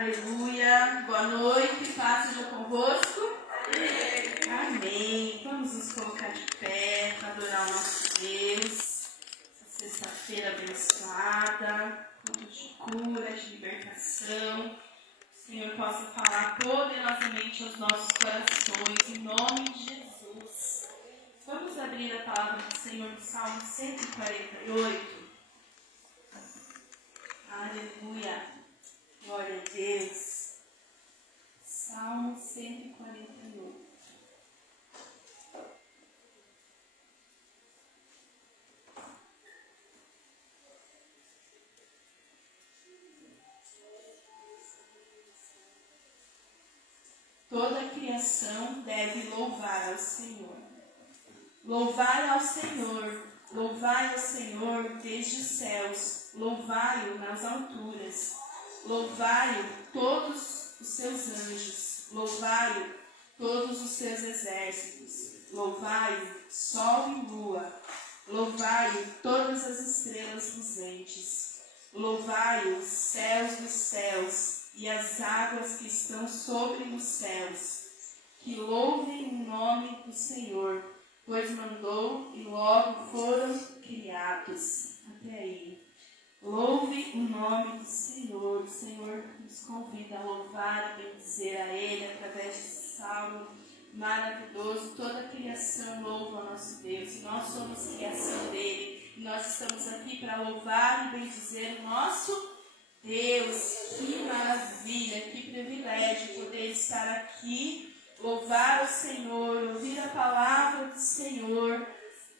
Aleluia. Boa noite, paz seja convosco. Amém. Vamos nos colocar de pé para adorar o nosso Deus. Essa sexta-feira abençoada, culto de cura, de libertação. Que o Senhor possa falar poderosamente aos nossos corações, em nome de Jesus. Vamos abrir a palavra do Senhor no Salmo 148. Aleluia. Glória a Deus. Salmo 148. Toda a criação deve louvar ao Senhor. Louvai ao Senhor desde os céus, louvai-o nas alturas. Louvai-o todos os seus anjos, louvai-o todos os seus exércitos, louvai-o sol e lua, louvai-o todas as estrelas luzentes, louvai-o os céus dos céus e as águas que estão sobre os céus, que louvem o nome do Senhor, pois mandou e logo foram criados. Até aí. Louve o nome do Senhor. O Senhor nos convida a louvar e bendizer a Ele através desse salmo maravilhoso. Toda a criação louva o nosso Deus. Nós somos criação dele. E nós estamos aqui para louvar e bendizer o nosso Deus. Que maravilha, que privilégio poder estar aqui, louvar o Senhor, ouvir a palavra do Senhor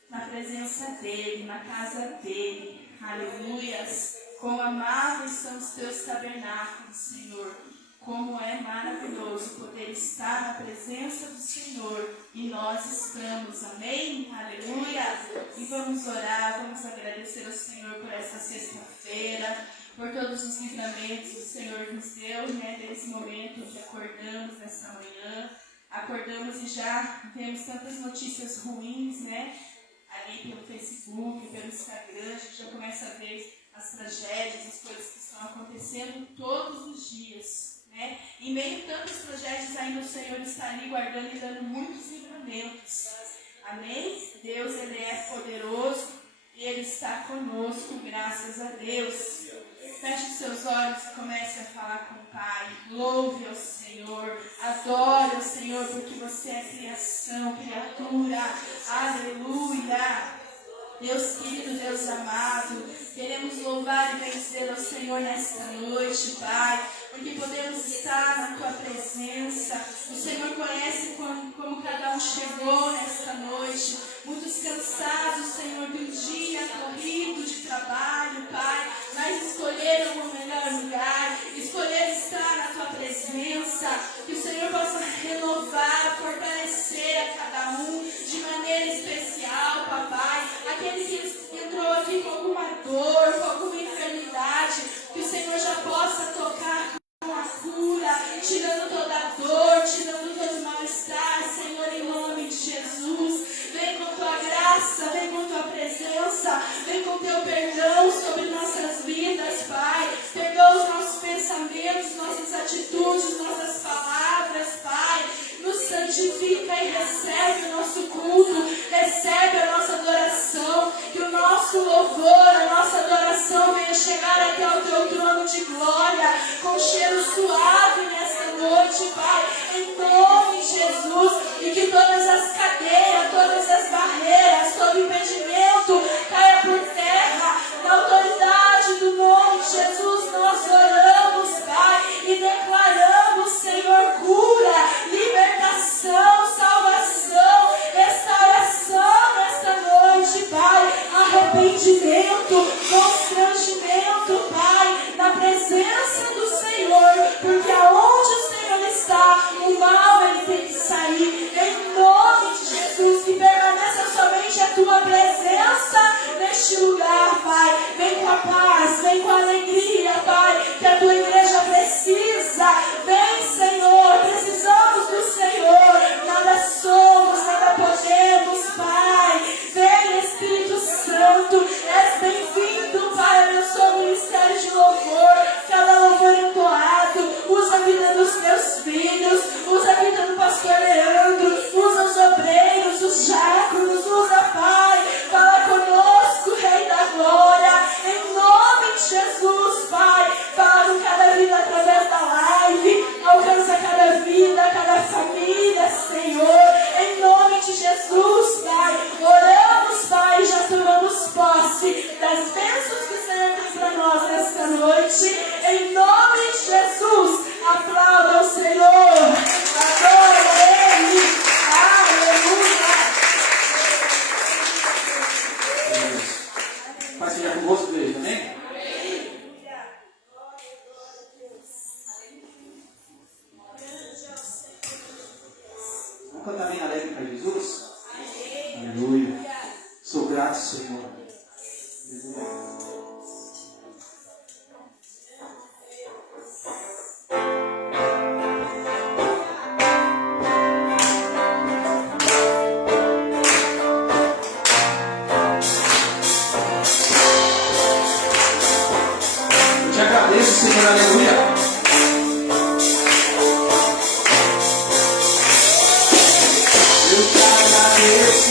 na presença dele, na casa dele. Aleluias! Quão amáveis são os teus tabernáculos, Senhor. Como é maravilhoso poder estar na presença do Senhor. E nós estamos, amém? Aleluia! E vamos orar, vamos agradecer ao Senhor por essa sexta-feira, por todos os livramentos que o Senhor nos deu, nesse momento que acordamos nessa manhã. Acordamos e já vemos tantas notícias ruins, ali pelo Facebook, pelo Instagram, a gente já começa a ver as tragédias, as coisas que estão acontecendo todos os dias, Em meio a tantas tragédias, ainda o Senhor está ali guardando e dando muitos livramentos. Amém? Deus, Ele é poderoso e Ele está conosco, graças a Deus. Feche os seus olhos e comece a falar com o Pai. Louve ao Senhor, adore ao Senhor, porque você é criação, criatura. Aleluia! Deus querido, Deus amado, queremos louvar e bendizer ao Senhor nesta noite, Pai, porque podemos estar na Tua presença. O Senhor conhece como cada um chegou nesta noite, muitos cansados, Senhor, de um dia corrido de trabalho, Pai, mas escolheram o melhor lugar, escolheram estar na Tua presença. Que o Senhor possa renovar, fortalecer a cada um de maneira especial, Papai. Aquele que entrou aqui com alguma dor, com alguma enfermidade, que o Senhor já possa tocar com a cura, tirando toda a dor, tirando todo o mal-estar, Senhor, em nome de Jesus. Vem com Tua graça, vem com Tua presença, vem com Teu perdão sobre nossas noite, em nome de Jesus. Aplauda o Senhor, adora Ele, aleluia. Pai seja convosco, igreja, amém? Vamos cantar bem alegre para Jesus? Aleluia. Sou grato, Senhor. Eu te agradeço, Senhor, aleluia. Eu te agradeço.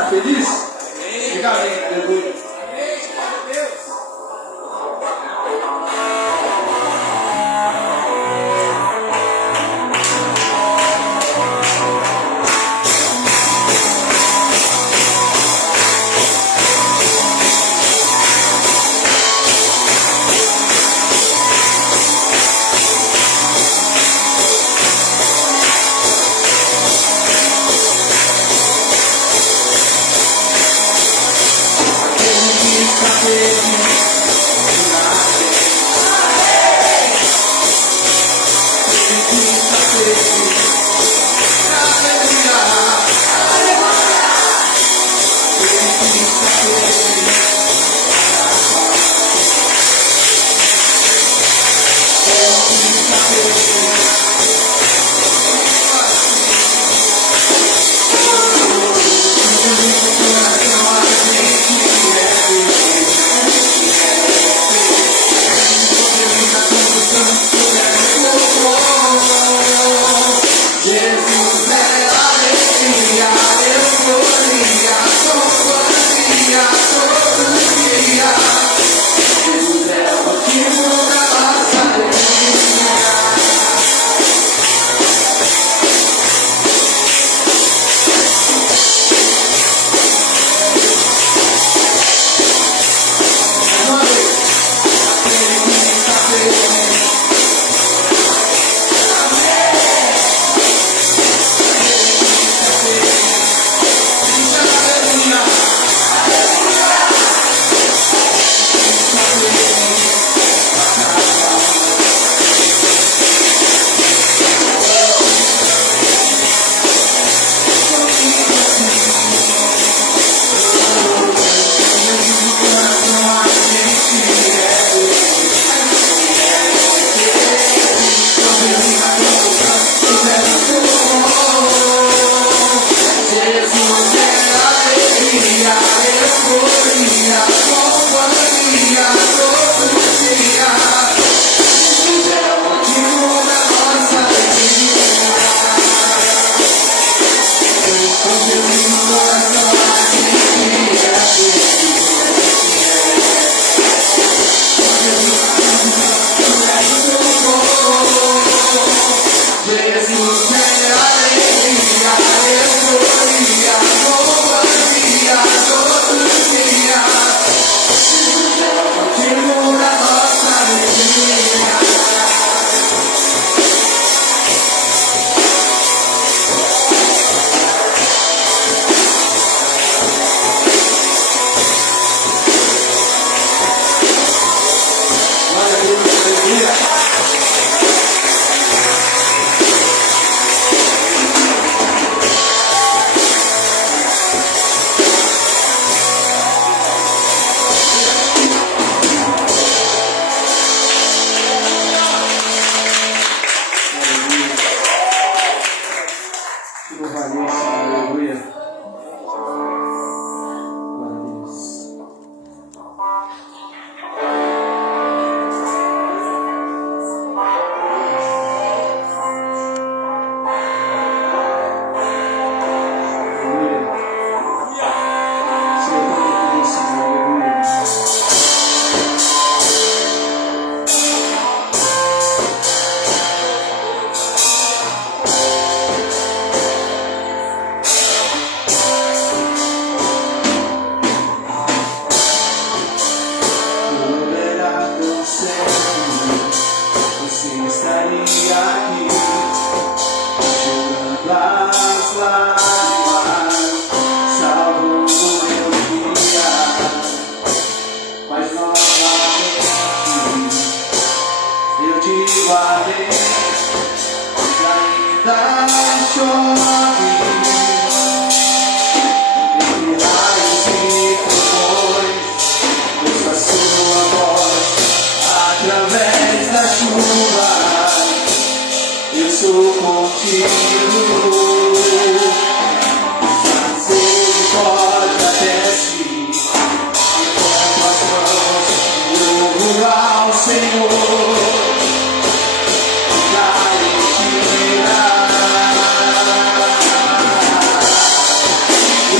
Está feliz? Diga amém, aleluia.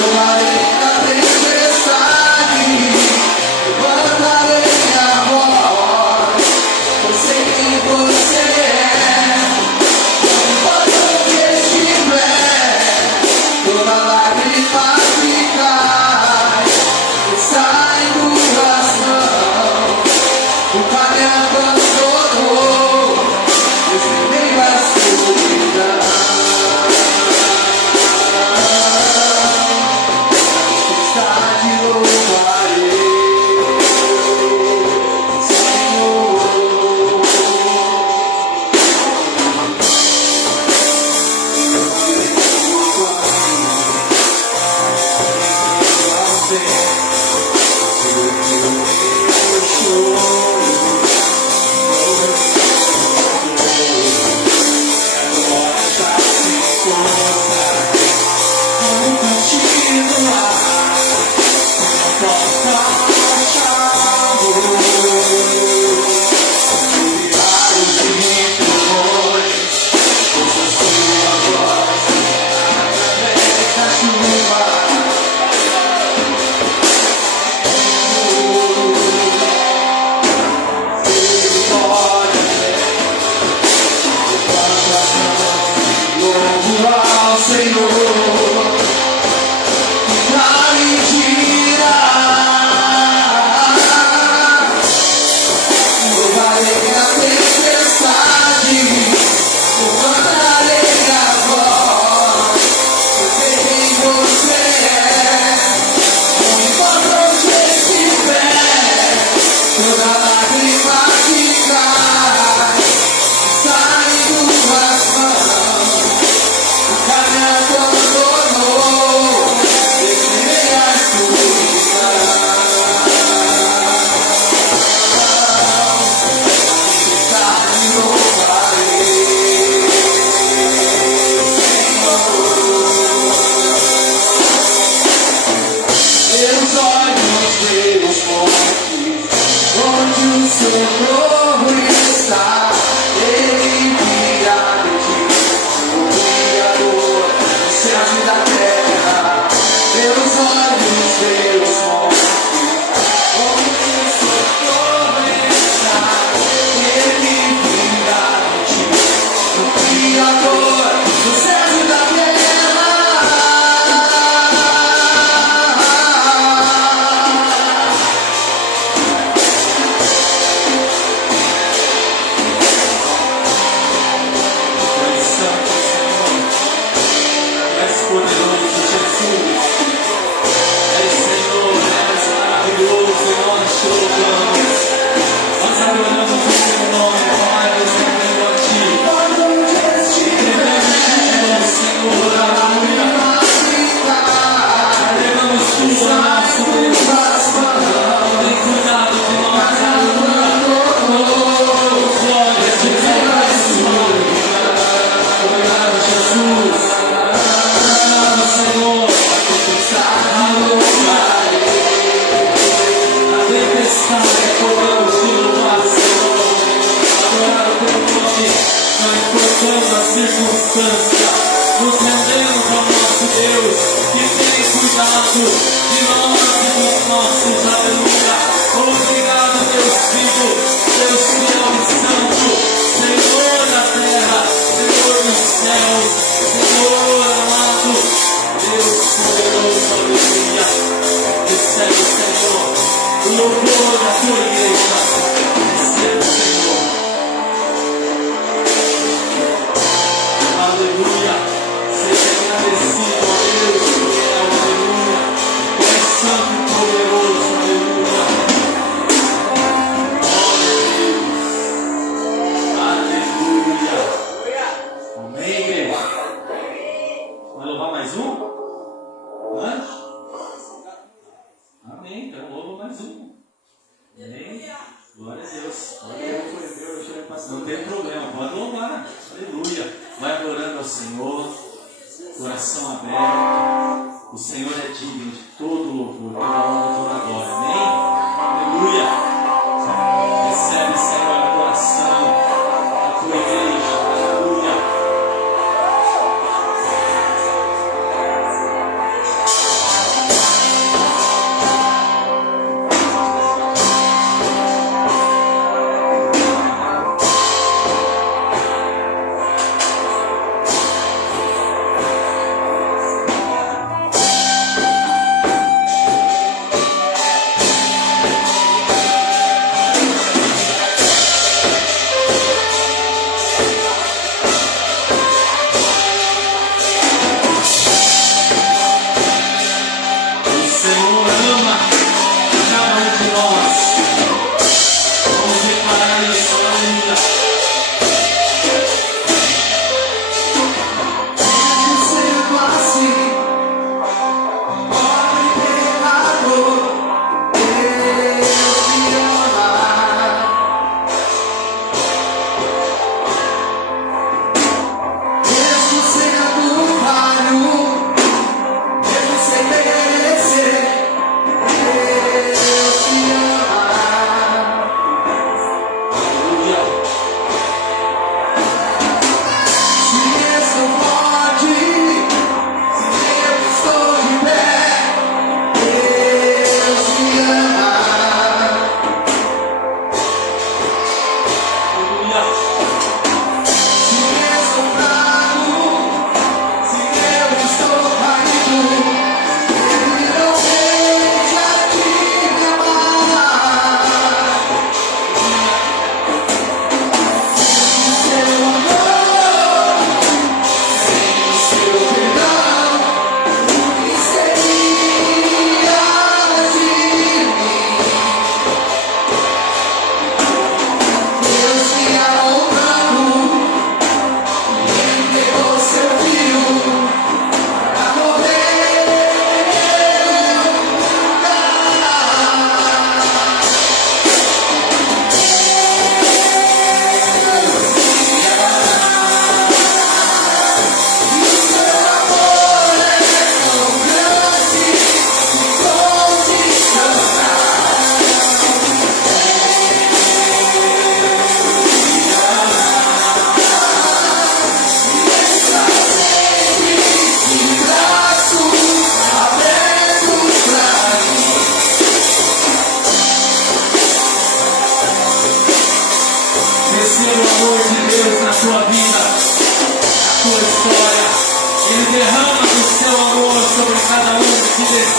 Nobody ao Senhor, vai me tirar. Louvarei a tempestade, levantarei a voz, eu sei quem você é, não importa onde estiver, toda lágrima que cai, sai das mãos, o caminho abandonou, descerei a escuridão. Meus olhos veem os montes, onde o Senhor está. Ele virá de ti, o Criador dos céus e da terra. Meus olhos veem os montes, onde o Senhor está. Ele virá de ti, o Criador dos céus e da terra. És poderoso, Jesus. És Senhor, és maravilhoso. Nós te louvamos. Nós adoramos o teu nome, Pai. Nós rendemos a ti. Rendemos tudo, Senhor. Aleluia. Rendemos tudo ao nosso Deus. Tem cuidado de nós. Aleluia. Oh, glória a Jesus. Obrigado, Jesus. Senhor, a tempestade podemos te louvar, Senhor, adorar o teu nome, não importando a circunstância, nos rendemos ao nosso Deus, que tem cuidado de nós e dos nossos, aleluia. Obrigado, Deus vivo, Deus fiel e santo, Senhor da terra, Senhor dos céus, Senhor amado, Deus poderoso, aleluia. Recebe, Senhor, o louvor da tua igreja. Recebe, Senhor. Aleluia. Seja agradecido a Deus, fiel, aleluia. Tu és santo e poderoso, aleluia. Glória a Deus. Aleluia. Amém, igreja. Vai louvar mais um? Hã? Amém, então louva mais um. Amém? Glória a Deus. Não tem problema, pode louvar. Aleluia. Vai adorando ao Senhor, coração aberto. O Senhor é digno de todo louvor, toda honra, toda glória. Amém? Aleluia. Recebe, Senhor, a adoração da tua igreja. Aleluia.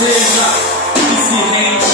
deseja e se rende.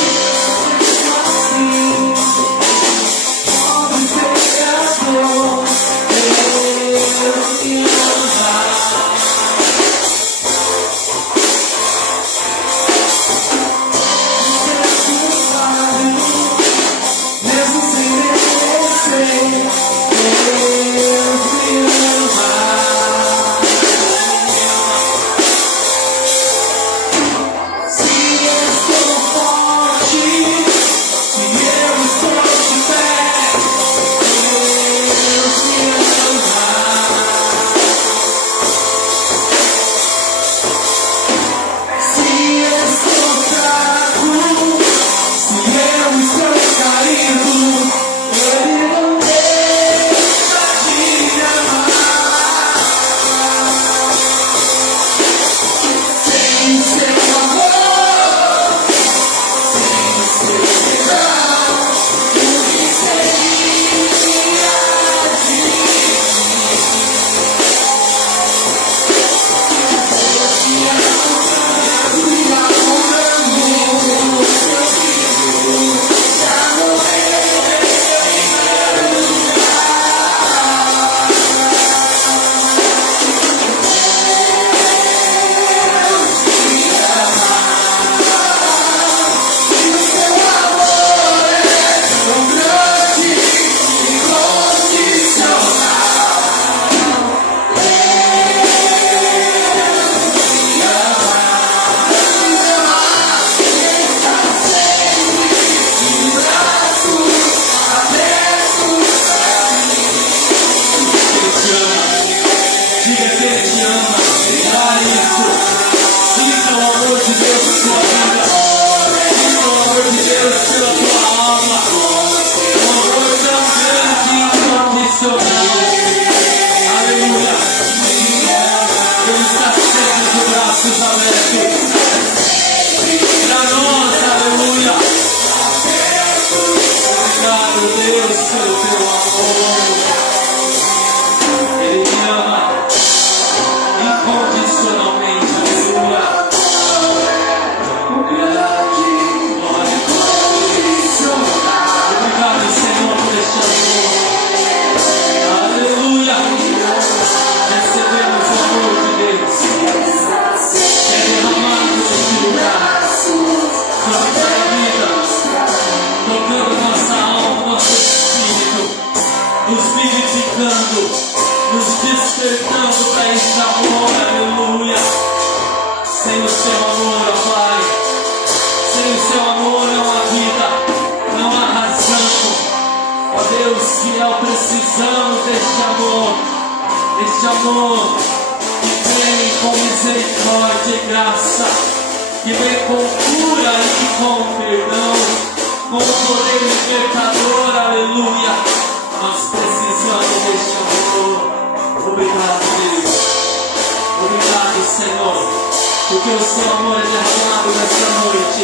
Porque o seu amor é derramado nessa noite,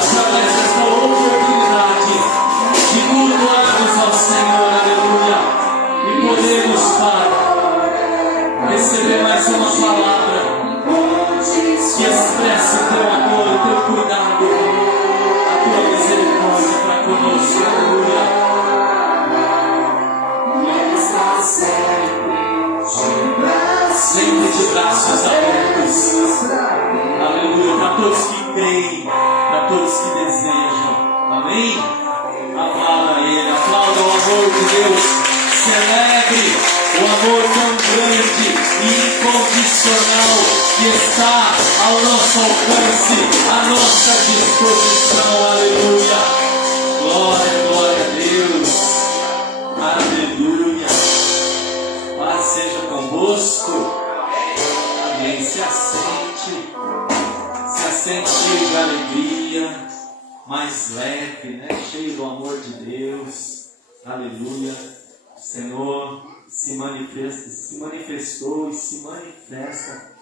através desta oportunidade de cultuarmos ao Senhor, aleluia, e podemos, Pai, receber mais uma palavra que expressa o teu amor, o teu cuidado, a tua misericórdia para conosco, aleluia. Sempre de braços abertos, aleluia, para todos que têm, para todos que desejam, amém? Aplauda Ele, aplauda o amor de Deus, celebre o amor tão grande e incondicional que está ao nosso alcance, à nossa disposição, aleluia. Glória, glória a Deus, aleluia. Paz seja convosco. Amém. Se assente cheio de alegria, mais leve, né? Cheio do amor de Deus. Aleluia. O Senhor se manifestou e se manifesta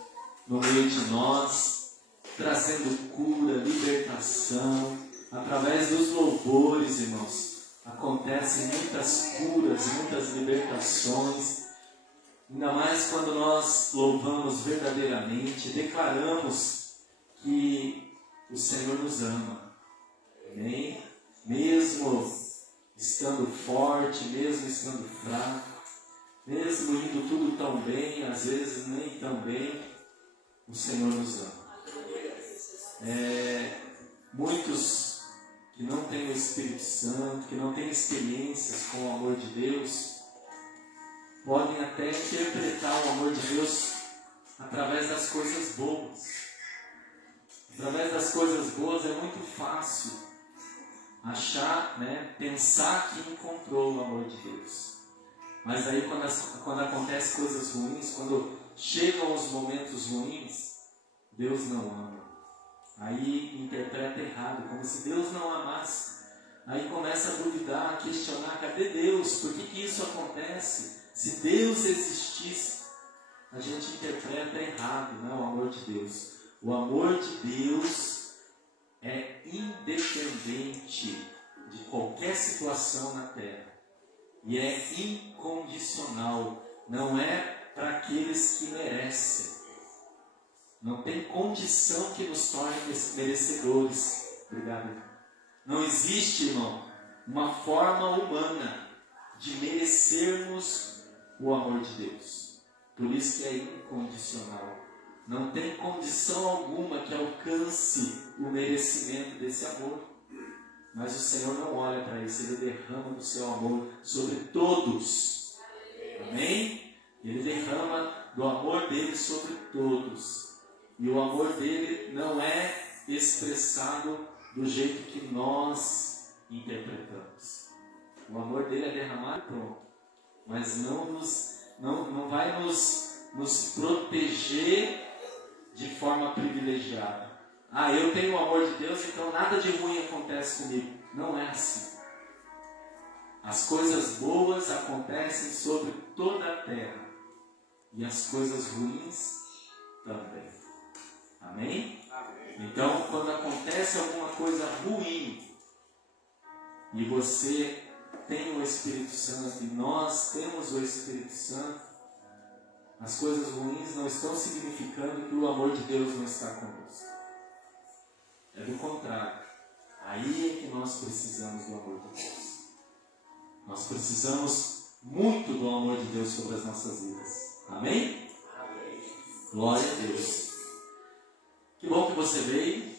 no meio de nós, trazendo cura, libertação, através dos louvores, irmãos. Acontecem muitas curas, muitas libertações. Ainda mais quando nós louvamos verdadeiramente, declaramos que o Senhor nos ama. Amém? Mesmo estando forte, mesmo estando fraco, mesmo indo tudo tão bem, às vezes nem tão bem, o Senhor nos ama. Muitos que não têm o Espírito Santo, que não têm experiências com o amor de Deus, podem até interpretar o amor de Deus através das coisas boas. Através das coisas boas é muito fácil achar, pensar que encontrou o amor de Deus. Mas aí quando acontecem coisas ruins, quando chegam os momentos ruins, Deus não ama. Aí interpreta errado, como se Deus não amasse. Aí começa a duvidar, a questionar, cadê Deus? Por que isso acontece? Se Deus existisse, a gente interpreta errado, o amor de Deus. O amor de Deus é independente de qualquer situação na terra. E é incondicional. Não é para aqueles que merecem. Não tem condição que nos torne merecedores. Obrigado. Não existe, irmão, uma forma humana de merecermos o amor de Deus. Por isso que é incondicional. Não tem condição alguma que alcance o merecimento desse amor. Mas o Senhor não olha para isso. Ele derrama do seu amor sobre todos. Amém? Ele derrama do amor dele sobre todos. E o amor dele não é expressado do jeito que nós interpretamos. O amor dele é derramado e pronto. Mas não vai nos proteger de forma privilegiada. Eu tenho o amor de Deus, então nada de ruim acontece comigo. Não é assim. As coisas boas acontecem sobre toda a terra. E as coisas ruins também. Amém? Então, quando acontece alguma coisa ruim e você tem o Espírito Santo e nós temos o Espírito Santo, as coisas ruins não estão significando que o amor de Deus não está conosco. É do contrário. Aí é que nós precisamos do amor de Deus. Nós precisamos muito do amor de Deus sobre as nossas vidas. Amém? Glória a Deus. Que bom que você veio,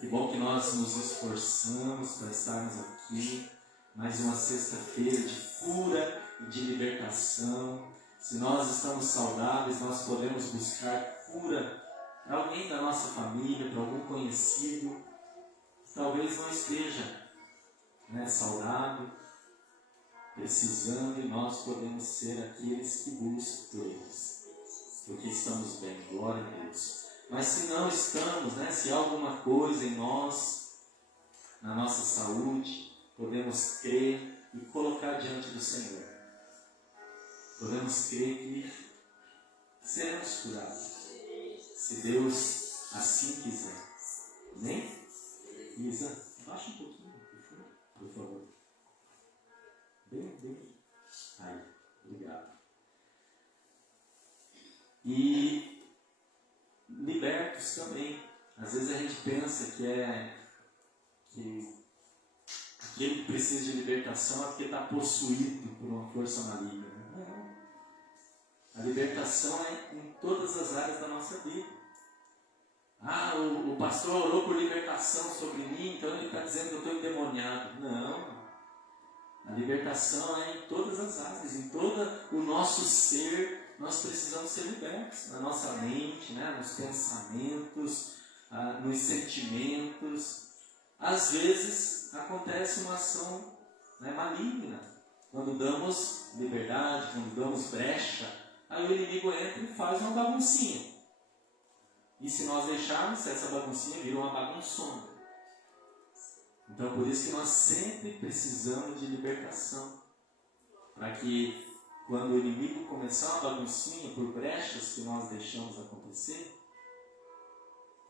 que bom que nós nos esforçamos para estarmos aqui, mais uma sexta-feira de cura e de libertação. Se nós estamos saudáveis, nós podemos buscar cura para alguém da nossa família, para algum conhecido, que talvez não esteja saudável, precisando, e nós podemos ser aqueles que buscam por eles, porque estamos bem, glória a Deus. Mas se não estamos, se há alguma coisa em nós, na nossa saúde, podemos crer e colocar diante do Senhor. Podemos crer que seremos curados, se Deus assim quiser. Amém? Isa, baixa um pouquinho, por favor. Bem. Aí, obrigado. E libertos também. Às vezes a gente pensa que aquele que precisa de libertação é porque está possuído por uma força maligna. Não. A libertação é em todas as áreas da nossa vida. O pastor orou por libertação sobre mim, então ele está dizendo que eu estou endemoniado. Não. A libertação é em todas as áreas, em todo o nosso ser. Nós precisamos ser libertos na nossa mente, nos pensamentos, nos sentimentos. Às vezes acontece uma ação maligna. Quando damos liberdade, quando damos brecha, aí o inimigo entra e faz uma baguncinha. E se nós deixarmos, essa baguncinha vira uma bagunçona. Então por isso que nós sempre precisamos de libertação. Para que quando o inimigo começar uma baguncinha por brechas que nós deixamos acontecer,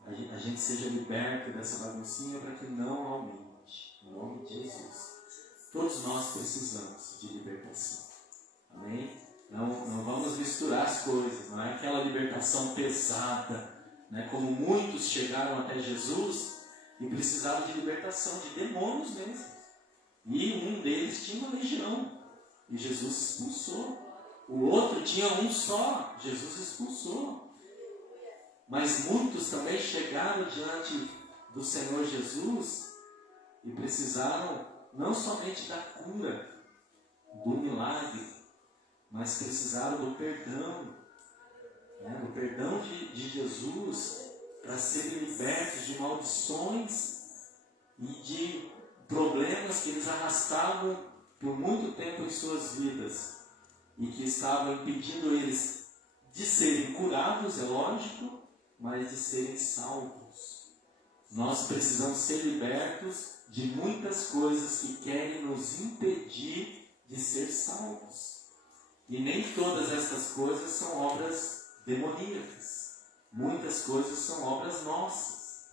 a gente seja liberto dessa baguncinha para que não aumente. Em nome de Jesus. Todos nós precisamos de libertação. Amém? Não vamos misturar as coisas. Não é aquela libertação pesada, né? Como muitos chegaram até Jesus e precisavam de libertação, de demônios mesmo. E um deles tinha uma legião, e Jesus expulsou. O outro tinha um só, Jesus expulsou. Mas muitos também chegaram diante do Senhor Jesus e precisaram não somente da cura, do milagre, mas precisaram do perdão, né? Do perdão de Jesus, para serem libertos de maldições e de problemas que eles arrastavam por muito tempo em suas vidas e que estavam impedindo eles de serem curados, é lógico, mas de serem salvos. Nós precisamos ser libertos de muitas coisas que querem nos impedir de ser salvos. E nem todas essas coisas são obras demoníacas. Muitas coisas são obras nossas.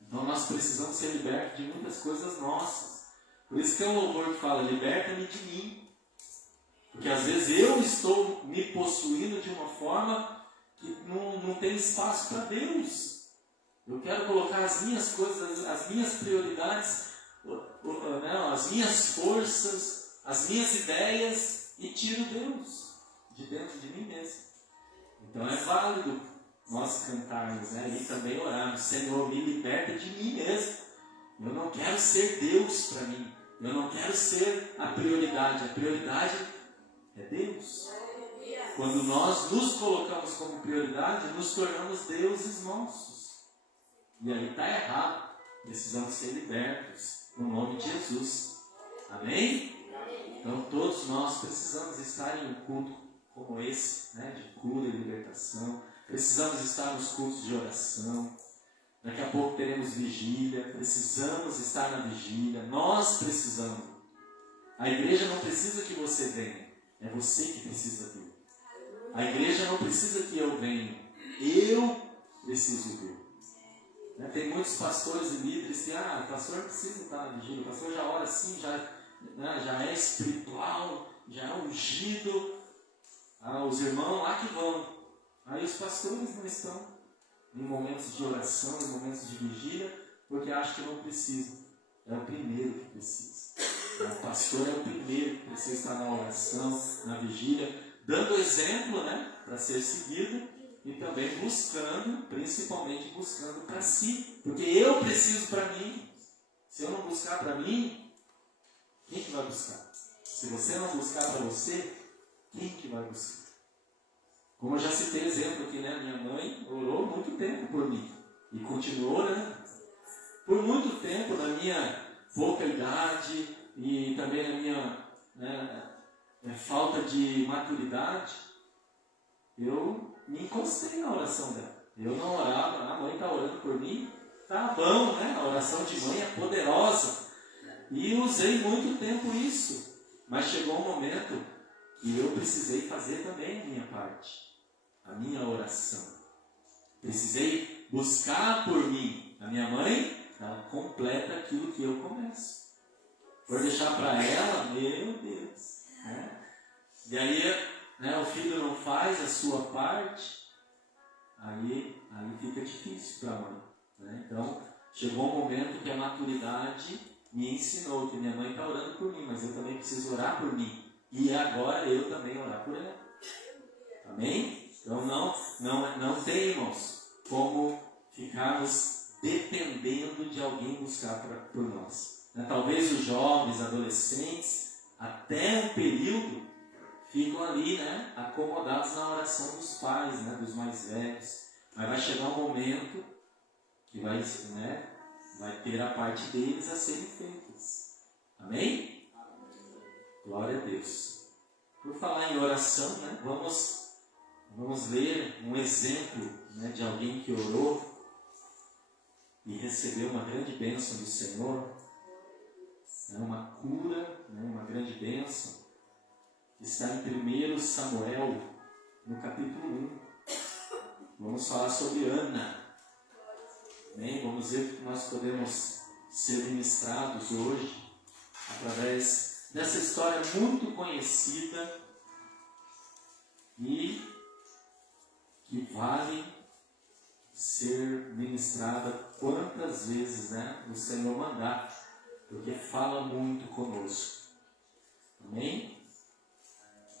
Então nós precisamos ser libertos de muitas coisas nossas. Por isso que é um louvor que fala, liberta-me de mim. Porque às vezes eu estou me possuindo de uma forma que não tem espaço para Deus. Eu quero colocar as minhas coisas, as minhas prioridades, as minhas forças, as minhas ideias e tiro Deus de dentro de mim mesmo. Então é válido nós cantarmos, né? E também orarmos, Senhor, me liberta de mim mesmo. Eu não quero ser Deus para mim. Eu não quero ser a prioridade. A prioridade é Deus. Quando nós nos colocamos como prioridade, nos tornamos deuses nossos. E aí está errado. Precisamos ser libertos no nome de Jesus. Amém? Então todos nós precisamos estar em um culto como esse, né? De cura e libertação. Precisamos estar nos cultos de oração. Daqui a pouco teremos vigília. Precisamos estar na vigília. Nós precisamos. A igreja não precisa que você venha. É você que precisa vir. A igreja não precisa que eu venha. Eu preciso vir. Tem muitos pastores e líderes que, o pastor precisa estar na vigília. O pastor já ora assim, já é espiritual, já é ungido. Os irmãos lá que vão. Aí os pastores não estão em momentos de oração, em momentos de vigília, porque acham que não precisam. É o primeiro que precisa. O pastor é o primeiro que precisa estar na oração, na vigília, dando exemplo, né, para ser seguido e também buscando, principalmente buscando para si. Porque eu preciso para mim. Se eu não buscar para mim, quem que vai buscar? Se você não buscar para você, quem que vai buscar? Como eu já citei exemplo aqui, né? Minha mãe orou muito tempo por mim e continuou orando. Por muito tempo, na minha pouca idade e também na minha falta de maturidade, eu me encostei na oração dela. Eu não orava, a mãe está orando por mim, tá bom, né? A oração de mãe é poderosa. E usei muito tempo isso. Mas chegou um momento que eu precisei fazer também a minha parte. A minha oração. Precisei buscar por mim. A minha mãe, ela completa aquilo que eu começo. Por deixar para ela, meu Deus. Né? E aí, o filho não faz a sua parte, aí fica difícil para a mãe. Né? Então, chegou um momento que a maturidade me ensinou que minha mãe está orando por mim, mas eu também preciso orar por mim. E agora eu também orar por ela. Amém? Então não tem, irmãos, como ficarmos dependendo de alguém buscar por nós. Talvez os jovens, adolescentes, até um período, ficam ali, acomodados na oração dos pais, dos mais velhos. Mas vai chegar um momento que vai ter a parte deles a serem feitas. Amém? Glória a Deus. Por falar em oração, vamos ler um exemplo de alguém que orou e recebeu uma grande bênção do Senhor, uma cura, uma grande bênção. Está em 1 Samuel, no capítulo 1. Vamos falar sobre Ana. Amém? Vamos ver que nós podemos ser ministrados hoje através dessa história muito conhecida e que vale ministrada quantas vezes, né, o Senhor mandar, porque fala muito conosco. Amém?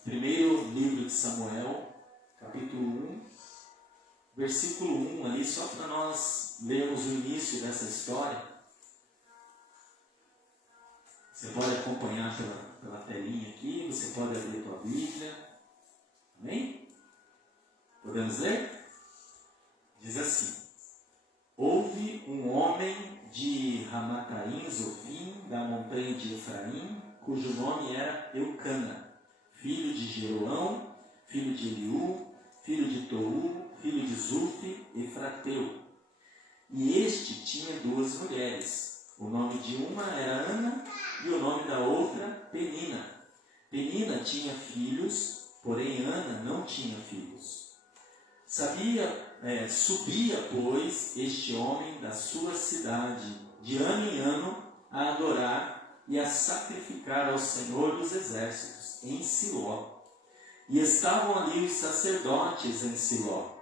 Primeiro livro de Samuel, capítulo 1, versículo 1 ali, só para nós lermos o início dessa história. Você pode acompanhar pela telinha aqui, você pode abrir a tua Bíblia. Amém? Podemos ler? Diz assim: houve um homem de Ramataim, Zofim, da montanha de Efraim, cujo nome era Eucana, filho de Jeroão, filho de Eliú, filho de Tou, filho de Zufi, Efrateu. E este tinha 2 mulheres. O nome de uma era Ana e o nome da outra Penina. Penina tinha filhos, porém Ana não tinha filhos. Subia, pois, este homem da sua cidade, de ano em ano, a adorar e a sacrificar ao Senhor dos Exércitos, em Siló. E estavam ali os sacerdotes em Siló.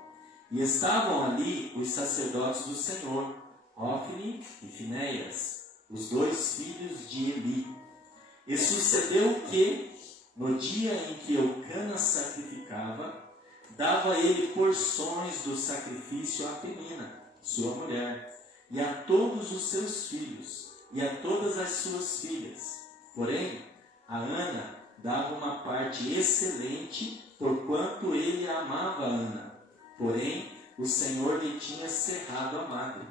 E estavam ali os sacerdotes do Senhor, Ofni e Finéias, os 2 filhos de Eli. E sucedeu que, no dia em que Eucana sacrificava, dava ele porções do sacrifício a Penina, sua mulher, e a todos os seus filhos, e a todas as suas filhas. Porém, a Ana dava uma parte excelente, porquanto ele amava a Ana. Porém, o Senhor lhe tinha cerrado a madre.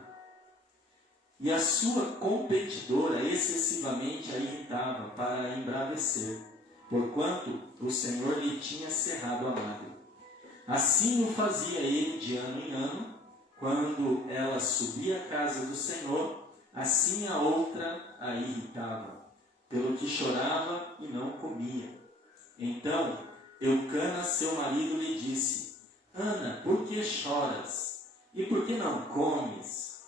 E a sua competidora excessivamente a irritava para a embravecer, porquanto o Senhor lhe tinha cerrado a madre. Assim o fazia ele de ano em ano, quando ela subia à casa do Senhor, assim a outra a irritava, pelo que chorava e não comia. Então Eucana, seu marido, lhe disse: Ana, por que choras? E por que não comes?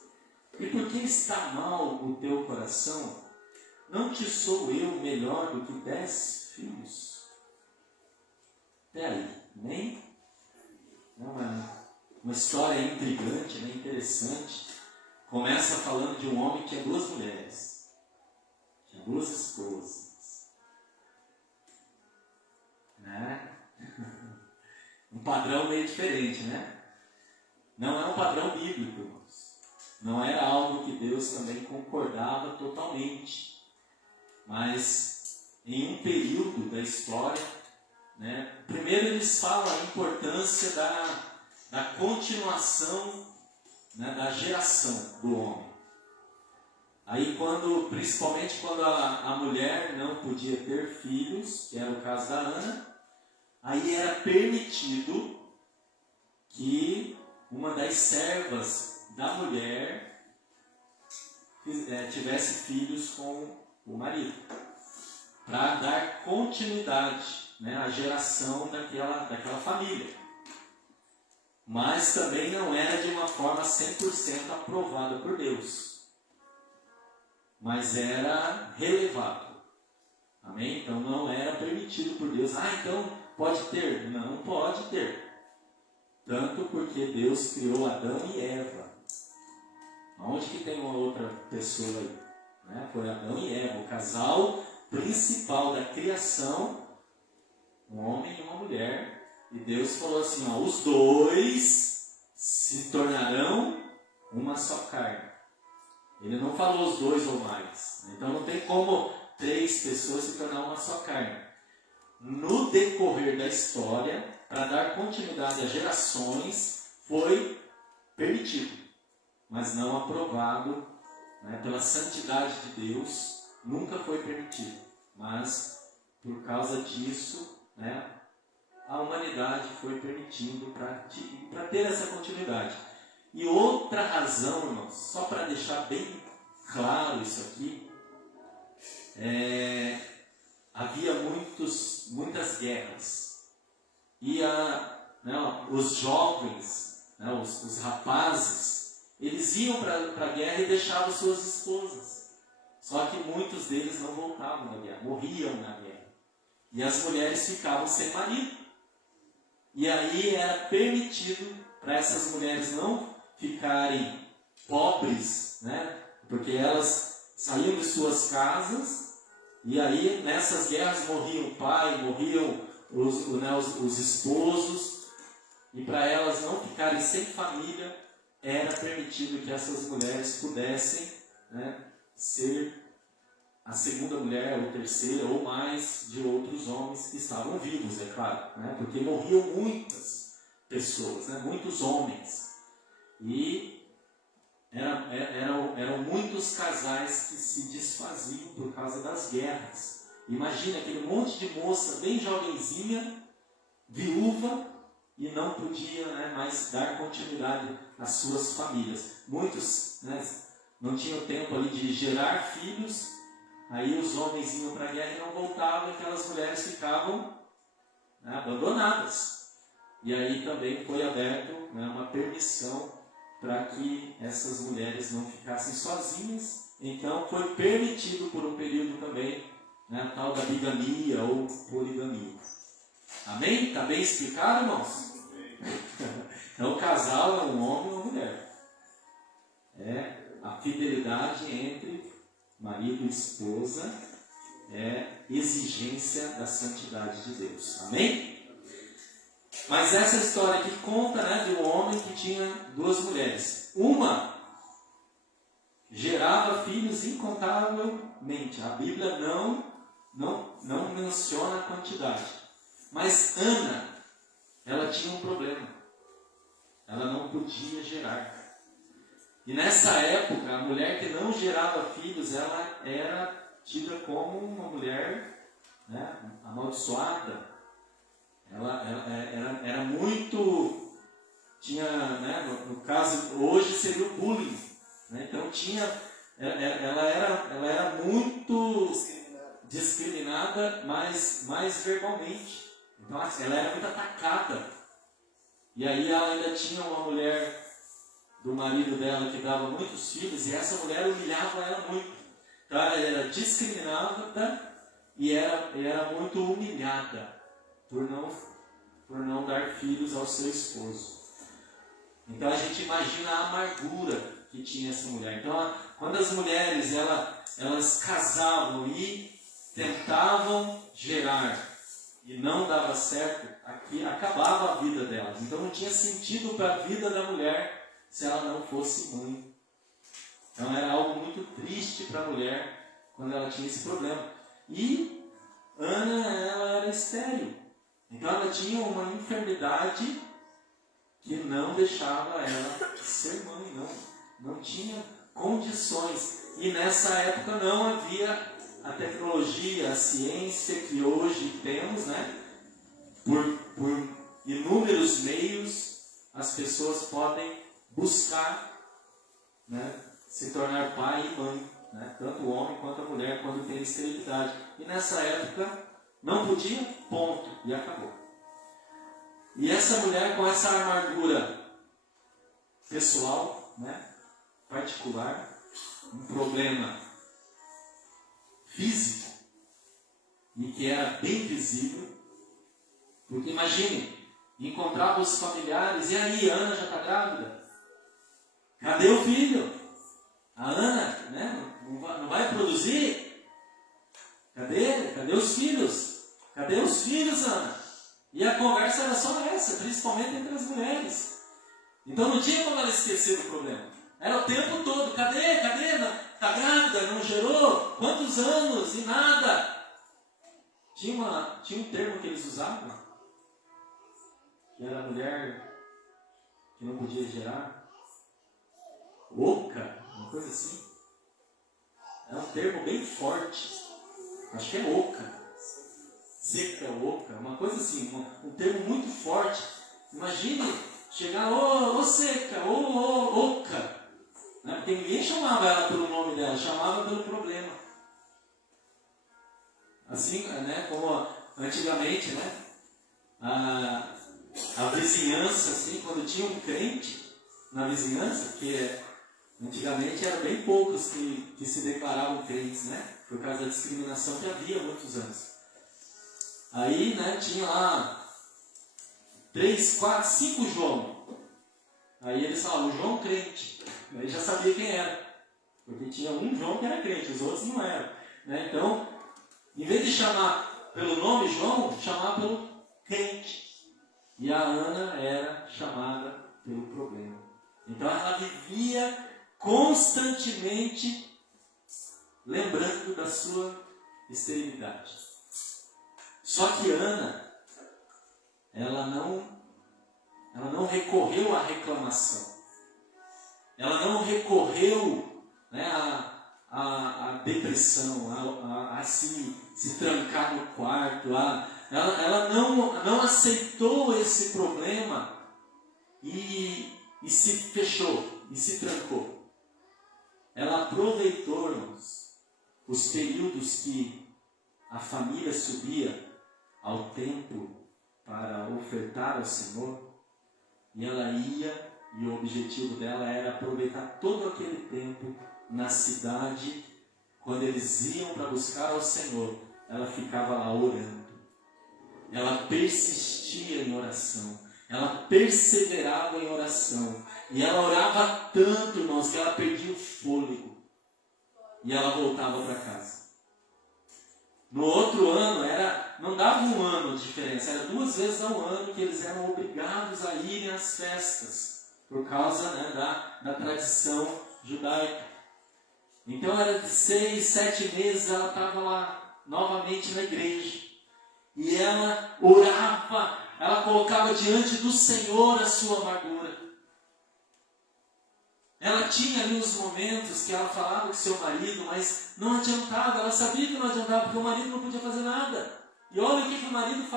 E por que está mal o teu coração? Não te sou eu melhor do que 10 filhos? Até aí, amém? É uma história intrigante, né? Interessante. Começa falando de um homem que tinha 2 mulheres, tinha 2 esposas, né? Um padrão meio diferente, né? Não é um padrão bíblico, irmãos. Não era algo que Deus também concordava totalmente. Mas em um período da história, né, primeiro eles falam a importância da continuação, né, da geração do homem. Aí principalmente quando a mulher não podia ter filhos, que era o caso da Ana, aí era permitido que uma das servas da mulher tivesse filhos com o marido, para dar continuidade, né, à geração daquela família. Mas também não era de uma forma 100% aprovada por Deus, mas era relevado. Amém? Então não era permitido por Deus. Então pode ter? Não pode ter. Tanto porque Deus criou Adão e Eva. Onde que tem uma outra pessoa aí? Né? Foi Adão e Eva, o casal principal da criação, um homem e uma mulher. E Deus falou assim, os 2 se tornarão uma só carne. Ele não falou os 2 ou mais. Então não tem como 3 pessoas se tornar uma só carne. No decorrer da história, para dar continuidade às gerações, foi permitido, mas não aprovado, né, pela santidade de Deus, nunca foi permitido. Mas por causa disso, né, a humanidade foi permitindo para ter essa continuidade. E outra razão, irmãos, só para deixar bem claro isso aqui, havia muitas guerras. E os jovens, né, os rapazes, eles iam para a guerra e deixavam suas esposas. Só que muitos deles não voltavam da guerra, morriam na guerra. E as mulheres ficavam sem marido. E aí era permitido para essas mulheres não ficarem pobres, né? Porque elas saíam de suas casas e aí nessas guerras morriam o pai, morriam os esposos, e para elas não ficarem sem família, era permitido que essas mulheres pudessem, né, ser a segunda mulher, ou terceira, ou mais de outros homens que estavam vivos, é claro, né? Porque morriam muitas pessoas, né? Muitos homens. E eram muitos casais que se desfaziam por causa das guerras. Imagina aquele monte de moça bem jovenzinha, viúva, e não podia, né, mais dar continuidade às suas famílias. Muitos, né, não tinham tempo ali de gerar filhos. Aí os homens iam para a guerra e não voltavam, e aquelas mulheres ficavam, né, abandonadas. E aí também foi aberto, né, uma permissão para que essas mulheres não ficassem sozinhas. Então foi permitido por um período também, né, a tal da bigamia ou poligamia. Amém? Está bem explicado, irmãos? Então o casal é um homem e uma mulher. É a fidelidade entre marido e esposa, é exigência da santidade de Deus. Amém? Mas essa história aqui conta, né, de um homem que tinha duas mulheres. Uma gerava filhos incontavelmente. A Bíblia não menciona a quantidade. Mas Ana, ela tinha um problema. Ela não podia gerar. E nessa época, a mulher que não gerava filhos, ela era tida como uma mulher, né, amaldiçoada. Ela era muito... Tinha, né, no caso, hoje seria o bullying. Né? Então ela era muito discriminada, mas mais verbalmente. Então ela era muito atacada. E aí ela ainda tinha uma mulher do marido dela que dava muitos filhos, e essa mulher humilhava ela muito. Então ela era discriminada e era muito humilhada por não dar filhos ao seu esposo. Então a gente imagina a amargura que tinha essa mulher. Então quando as mulheres elas casavam e tentavam gerar e não dava certo, aqui acabava a vida delas. Então não tinha sentido para a vida da mulher se ela não fosse mãe. Então era algo muito triste para a mulher quando ela tinha esse problema. E Ana, ela era estéril. Então ela tinha uma enfermidade que não deixava ela ser mãe, não tinha condições. E nessa época não havia a tecnologia, a ciência que hoje temos, né? Por inúmeros meios as pessoas podem buscar, né, se tornar pai e mãe, né? Tanto o homem quanto a mulher quando tem esterilidade. E nessa época não podia, ponto, e acabou. E essa mulher com essa amargura pessoal, né, particular, um problema físico, e que era bem visível, porque imagine, encontrava os familiares, e aí, Ana já está grávida? Cadê o filho? A Ana, né, não vai produzir? Cadê os filhos? Cadê os filhos, Ana? E a conversa era só essa, principalmente entre as mulheres. Então não tinha como ela esquecer do problema. Era o tempo todo, cadê? Está grávida? Não gerou? Quantos anos? E nada. Tinha um termo que eles usavam, que era a mulher que não podia gerar. Oca, uma coisa assim. É um termo bem forte. Acho que é oca. Seca, oca, uma coisa assim, um termo muito forte. Imagine chegar, ô seca, ô oca. Né? Porque ninguém chamava ela pelo nome dela, chamava pelo problema. Assim, né, como antigamente, né, a vizinhança, assim, quando tinha um crente na vizinhança, que antigamente eram bem poucos que se declaravam crentes, né, por causa da discriminação que havia há muitos anos. Aí, né, tinha lá 3, 4, 5 João. Aí eles falavam, João crente. Aí já sabia quem era. Porque tinha um João que era crente, os outros não eram. Né? Então, em vez de chamar pelo nome João, chamar pelo crente. E a Ana era chamada pelo problema. Então ela vivia constantemente lembrando da sua esterilidade. Só que Ana, ela não recorreu à reclamação. Ela não recorreu, né, à depressão, a se trancar no quarto. Ela não aceitou esse problema e se fechou, e se trancou. Ela aproveitou, irmãos, os períodos que a família subia ao templo para ofertar ao Senhor, e ela ia, e o objetivo dela era aproveitar todo aquele tempo na cidade. Quando eles iam para buscar ao Senhor, ela ficava lá orando. Ela persistia em oração. Ela perseverava em oração. E ela orava tanto, irmãos, que ela perdia o fôlego. E ela voltava para casa. No outro ano, não dava um ano de diferença. Era 2 vezes ao ano que eles eram obrigados a irem às festas. Por causa, né, da tradição judaica. Então era de 6, 7 meses, ela estava lá novamente na igreja. E ela orava, ela colocava diante do Senhor a sua amargura. Ela tinha ali uns momentos que ela falava com seu marido, mas não adiantava, ela sabia que não adiantava, porque o marido não podia fazer nada. E olha o que o marido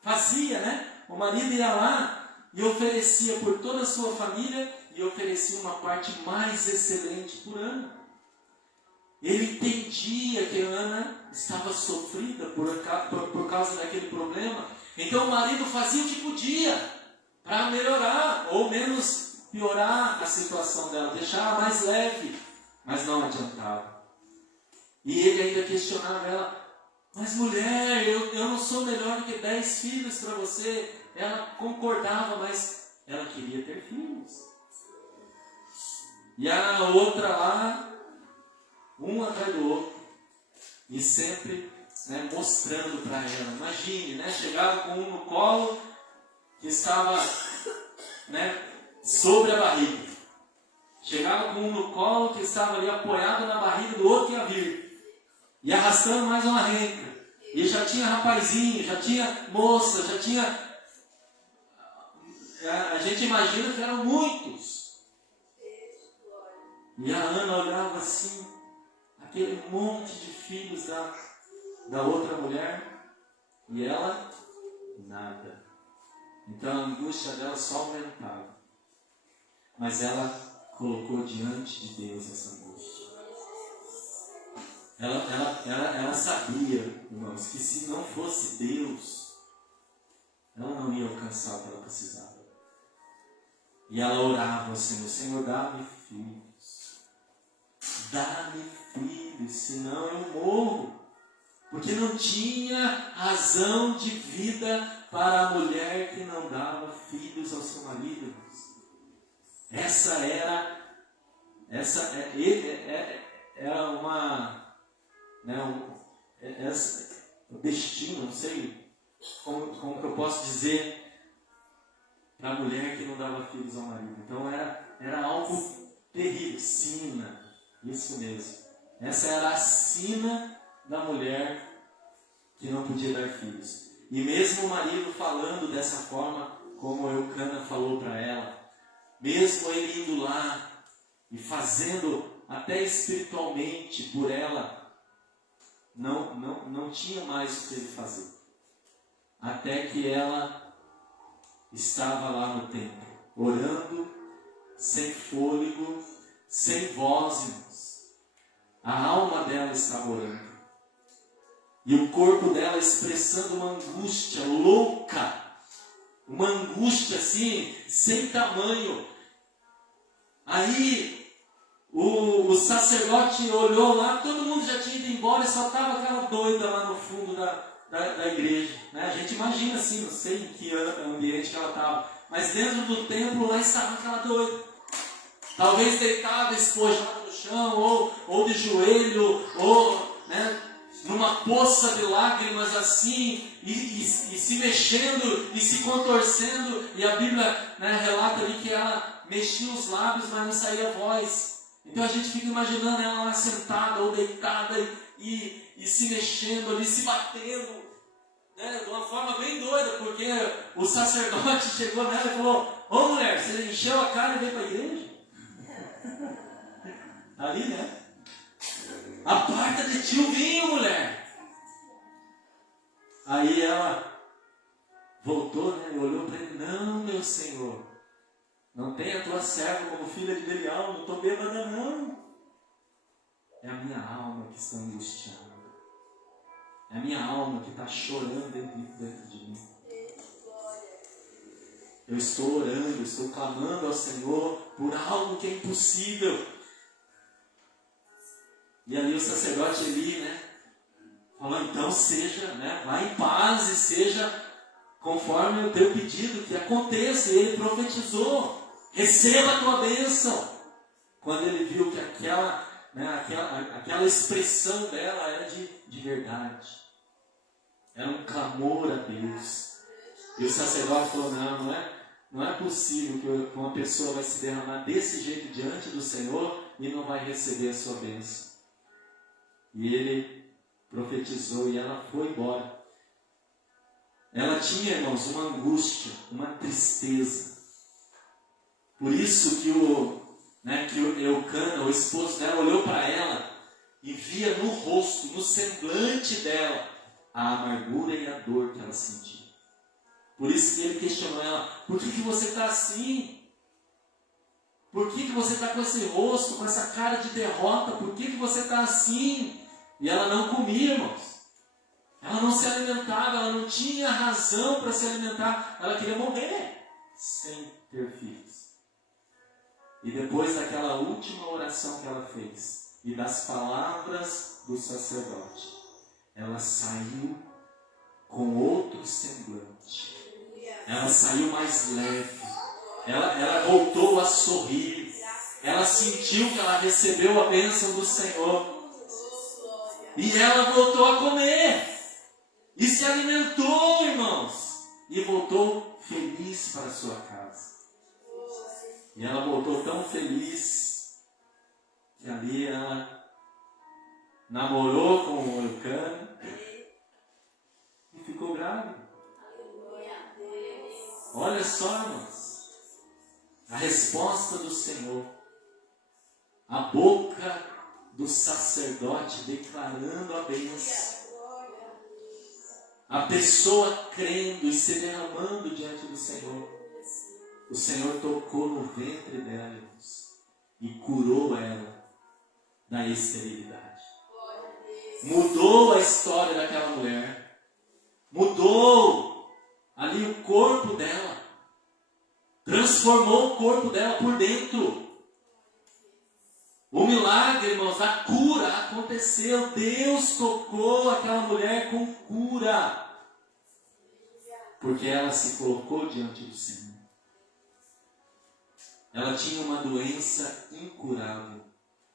fazia, né? O marido ia lá e oferecia por toda a sua família, e oferecia uma parte mais excelente por Ana. Ele entendia que Ana estava sofrida por causa daquele problema. Então o marido fazia o que podia para melhorar, ou menos piorar a situação dela, deixar mais leve, mas não adiantava. E ele ainda questionava ela, mas mulher, eu não sou melhor do que 10 filhos para você. Ela concordava, mas ela queria ter filhos. E a outra lá, um atrás do outro, e sempre, né, mostrando para ela. Imagine, né, chegava com um no colo que estava, né, sobre a barriga. Chegava com um no colo que estava ali apoiado na barriga do outro que ia vir. E arrastando mais uma renca. E já tinha rapazinho, já tinha moça, já tinha... A gente imagina que eram muitos. E a Ana olhava assim, aquele monte de filhos da outra mulher, e ela, nada. Então a angústia dela só aumentava. Mas ela colocou diante de Deus essa angústia. Ela sabia, irmãos, que se não fosse Deus, ela não ia alcançar o que ela precisava. E ela orava ao Senhor, Senhor, dá-me filhos. Dá-me filhos, senão eu morro. Porque não tinha razão de vida para a mulher que não dava filhos ao seu marido. Essa era uma, né, o destino, não sei como que eu posso dizer, para a mulher que não dava filhos ao marido. Então era algo terrível, sina, isso mesmo. Essa era a sina da mulher que não podia dar filhos. E mesmo o marido falando dessa forma, como Eucana falou para ela, mesmo ele indo lá e fazendo até espiritualmente por ela, não tinha mais o que ele fazer. Até que ela estava lá no templo, orando, sem fôlego, sem voz, irmãos. A alma dela estava orando. E o corpo dela expressando uma angústia louca. Uma angústia assim, sem tamanho. Aí o sacerdote olhou lá, todo mundo já tinha ido embora e só estava aquela doida lá no fundo da igreja, né? A gente imagina assim, não sei em que ambiente que ela estava, mas dentro do templo lá estava aquela doida. Talvez deitada, espojada no chão, ou de joelho, ou, né, numa poça de lágrimas assim, e se mexendo e se contorcendo, e a Bíblia, né, relata ali que ela mexia os lábios, mas não saía voz. Então a gente fica imaginando ela lá sentada ou deitada e se mexendo ali, se batendo, né, de uma forma bem doida, porque o sacerdote chegou nela e falou: ô mulher, você encheu a cara e veio para a igreja? Ali, né? Aparta de ti o vinho, mulher. Aí ela voltou, né, e olhou para ele: não, meu senhor, não tenha a tua serva como filha de Belial, não estou bêbada não. É a minha alma que está angustiada. É a minha alma que está chorando dentro de mim. Eu estou orando, estou clamando ao Senhor por algo que é impossível. E ali o sacerdote Eli, né, falou: então seja, né, vá em paz e seja conforme o teu pedido, que aconteça. E ele profetizou: receba a tua bênção. Quando ele viu que aquela expressão dela era de verdade, era um clamor a Deus. E o sacerdote falou: não é possível que uma pessoa vai se derramar desse jeito diante do Senhor e não vai receber a sua bênção. E ele profetizou e ela foi embora. Ela tinha, irmãos, uma angústia, uma tristeza. Por isso que o Eucana, o esposo dela, olhou para ela e via no rosto, no semblante dela, a amargura e a dor que ela sentia. Por isso que ele questionou ela: por que você está assim? Por que você está com esse rosto, com essa cara de derrota? Por que você está assim? E ela não comia, irmãos. Ela não se alimentava, ela não tinha razão para se alimentar. Ela queria morrer sem ter filhos. E depois daquela última oração que ela fez e das palavras do sacerdote, ela saiu com outro semblante. Ela saiu mais leve. Ela voltou a sorrir. Ela sentiu que ela recebeu a bênção do Senhor. E ela voltou a comer. E se alimentou, irmãos. E voltou feliz para a sua casa. E ela voltou tão feliz que ali ela namorou com o Eucana e ficou grávida. Olha só, irmãos, a resposta do Senhor. A boca do sacerdote declarando a bênção. A pessoa crendo e se derramando diante do Senhor. O Senhor tocou no ventre dela, irmãos, e curou ela da esterilidade. Mudou a história daquela mulher. Mudou ali o corpo dela. Transformou o corpo dela por dentro. O milagre, irmãos, a cura aconteceu. Deus tocou aquela mulher com cura. Porque ela se colocou diante do Senhor. Ela tinha uma doença incurável.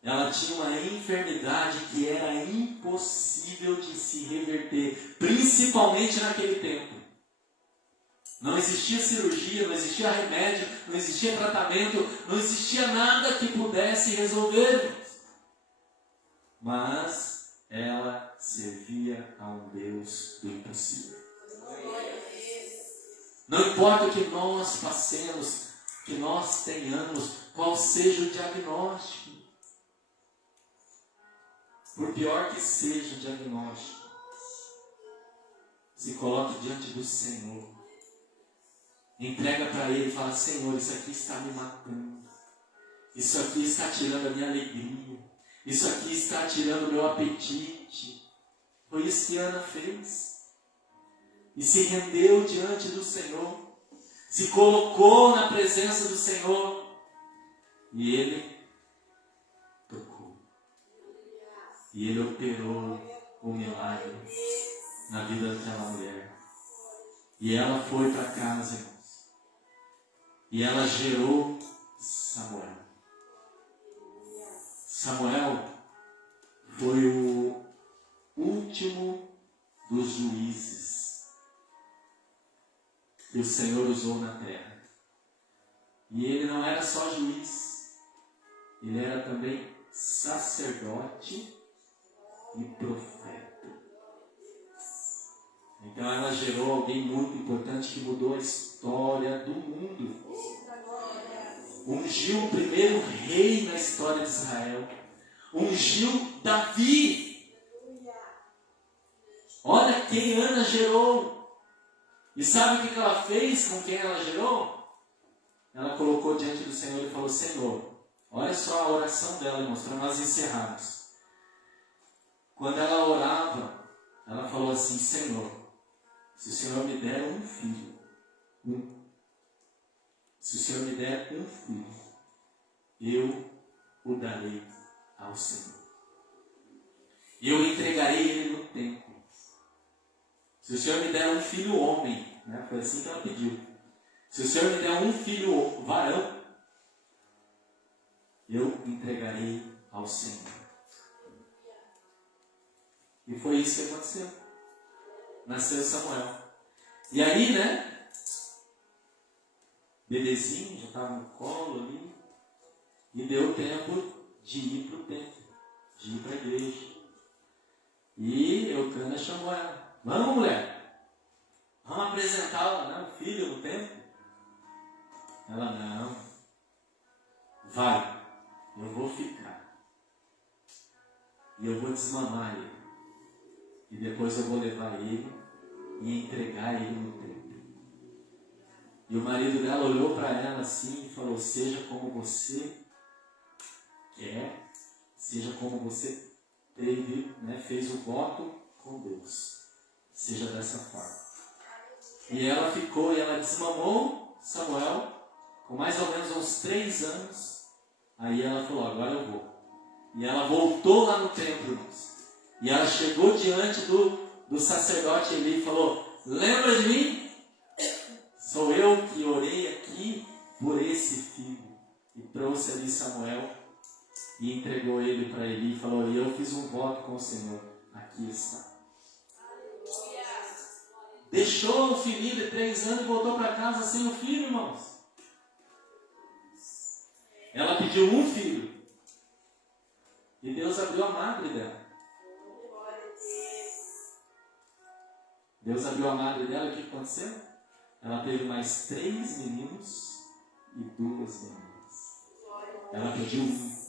Ela tinha uma enfermidade que era impossível de se reverter. Principalmente naquele tempo. Não existia cirurgia, não existia remédio, não existia tratamento, não existia nada que pudesse resolver. Mas ela servia a um Deus do impossível. Não importa o que nós passemos, que nós tenhamos, qual seja o diagnóstico. Por pior que seja o diagnóstico, se coloque diante do Senhor. Entrega para Ele e fala: Senhor, isso aqui está me matando. Isso aqui está tirando a minha alegria. Isso aqui está tirando o meu apetite. Foi isso que Ana fez. E se rendeu diante do Senhor. Se colocou na presença do Senhor. E Ele tocou. E Ele operou o milagre na vida daquela mulher. E ela foi para casa, irmãos. E ela gerou Samuel. Samuel foi o último dos juízes que o Senhor usou na terra. E ele não era só juiz, ele era também sacerdote e profeta. Então ela gerou alguém muito importante que mudou a história do mundo. Ungiu o primeiro rei na história de Israel. Ungiu Davi. Olha quem Ana gerou. E sabe o que ela fez com quem ela gerou? Ela colocou diante do Senhor e falou: Senhor, olha só a oração dela, irmãos, para nós encerrarmos. Quando ela orava, ela falou assim: Senhor, se o Senhor me der um filho, se o Senhor me der um filho, eu o darei ao Senhor. E eu entregarei ele no templo. Se o Senhor me der um filho homem, né? Foi assim que ela pediu. Se o Senhor me der um filho varão, eu entregarei ao Senhor. E foi isso que aconteceu. Nasceu Samuel. E aí, né? Bebezinho, já estava no colo ali. E deu tempo de ir para o templo, de ir para a igreja. E Eucana chamou ela: Vamos, mulher, vamos apresentá-la, né, o filho no templo. Ela: Não, vai, eu vou ficar. E eu vou desmamar ele. E depois eu vou levar ele e entregar ele no templo. E o marido dela olhou para ela assim e falou: Seja como você quer, seja como você teve, né, fez o voto com Deus. Seja dessa forma. E ela ficou, e ela desmamou Samuel com mais ou menos uns 3 anos. Aí ela falou: Agora eu vou. E ela voltou lá no templo, irmãos. E ela chegou diante do sacerdote Eli e falou: Lembra de mim? Sou eu que orei aqui por esse filho. E trouxe ali Samuel e entregou ele para Eli e falou: E eu fiz um voto com o Senhor. Aqui está. Deixou o filhinho de 3 anos e voltou para casa sem o filho, irmãos. Ela pediu um filho. E Deus abriu a madre dela. Deus abriu a madre dela e o que aconteceu? Ela teve mais 3 meninos e 2 meninas. Ela pediu 1.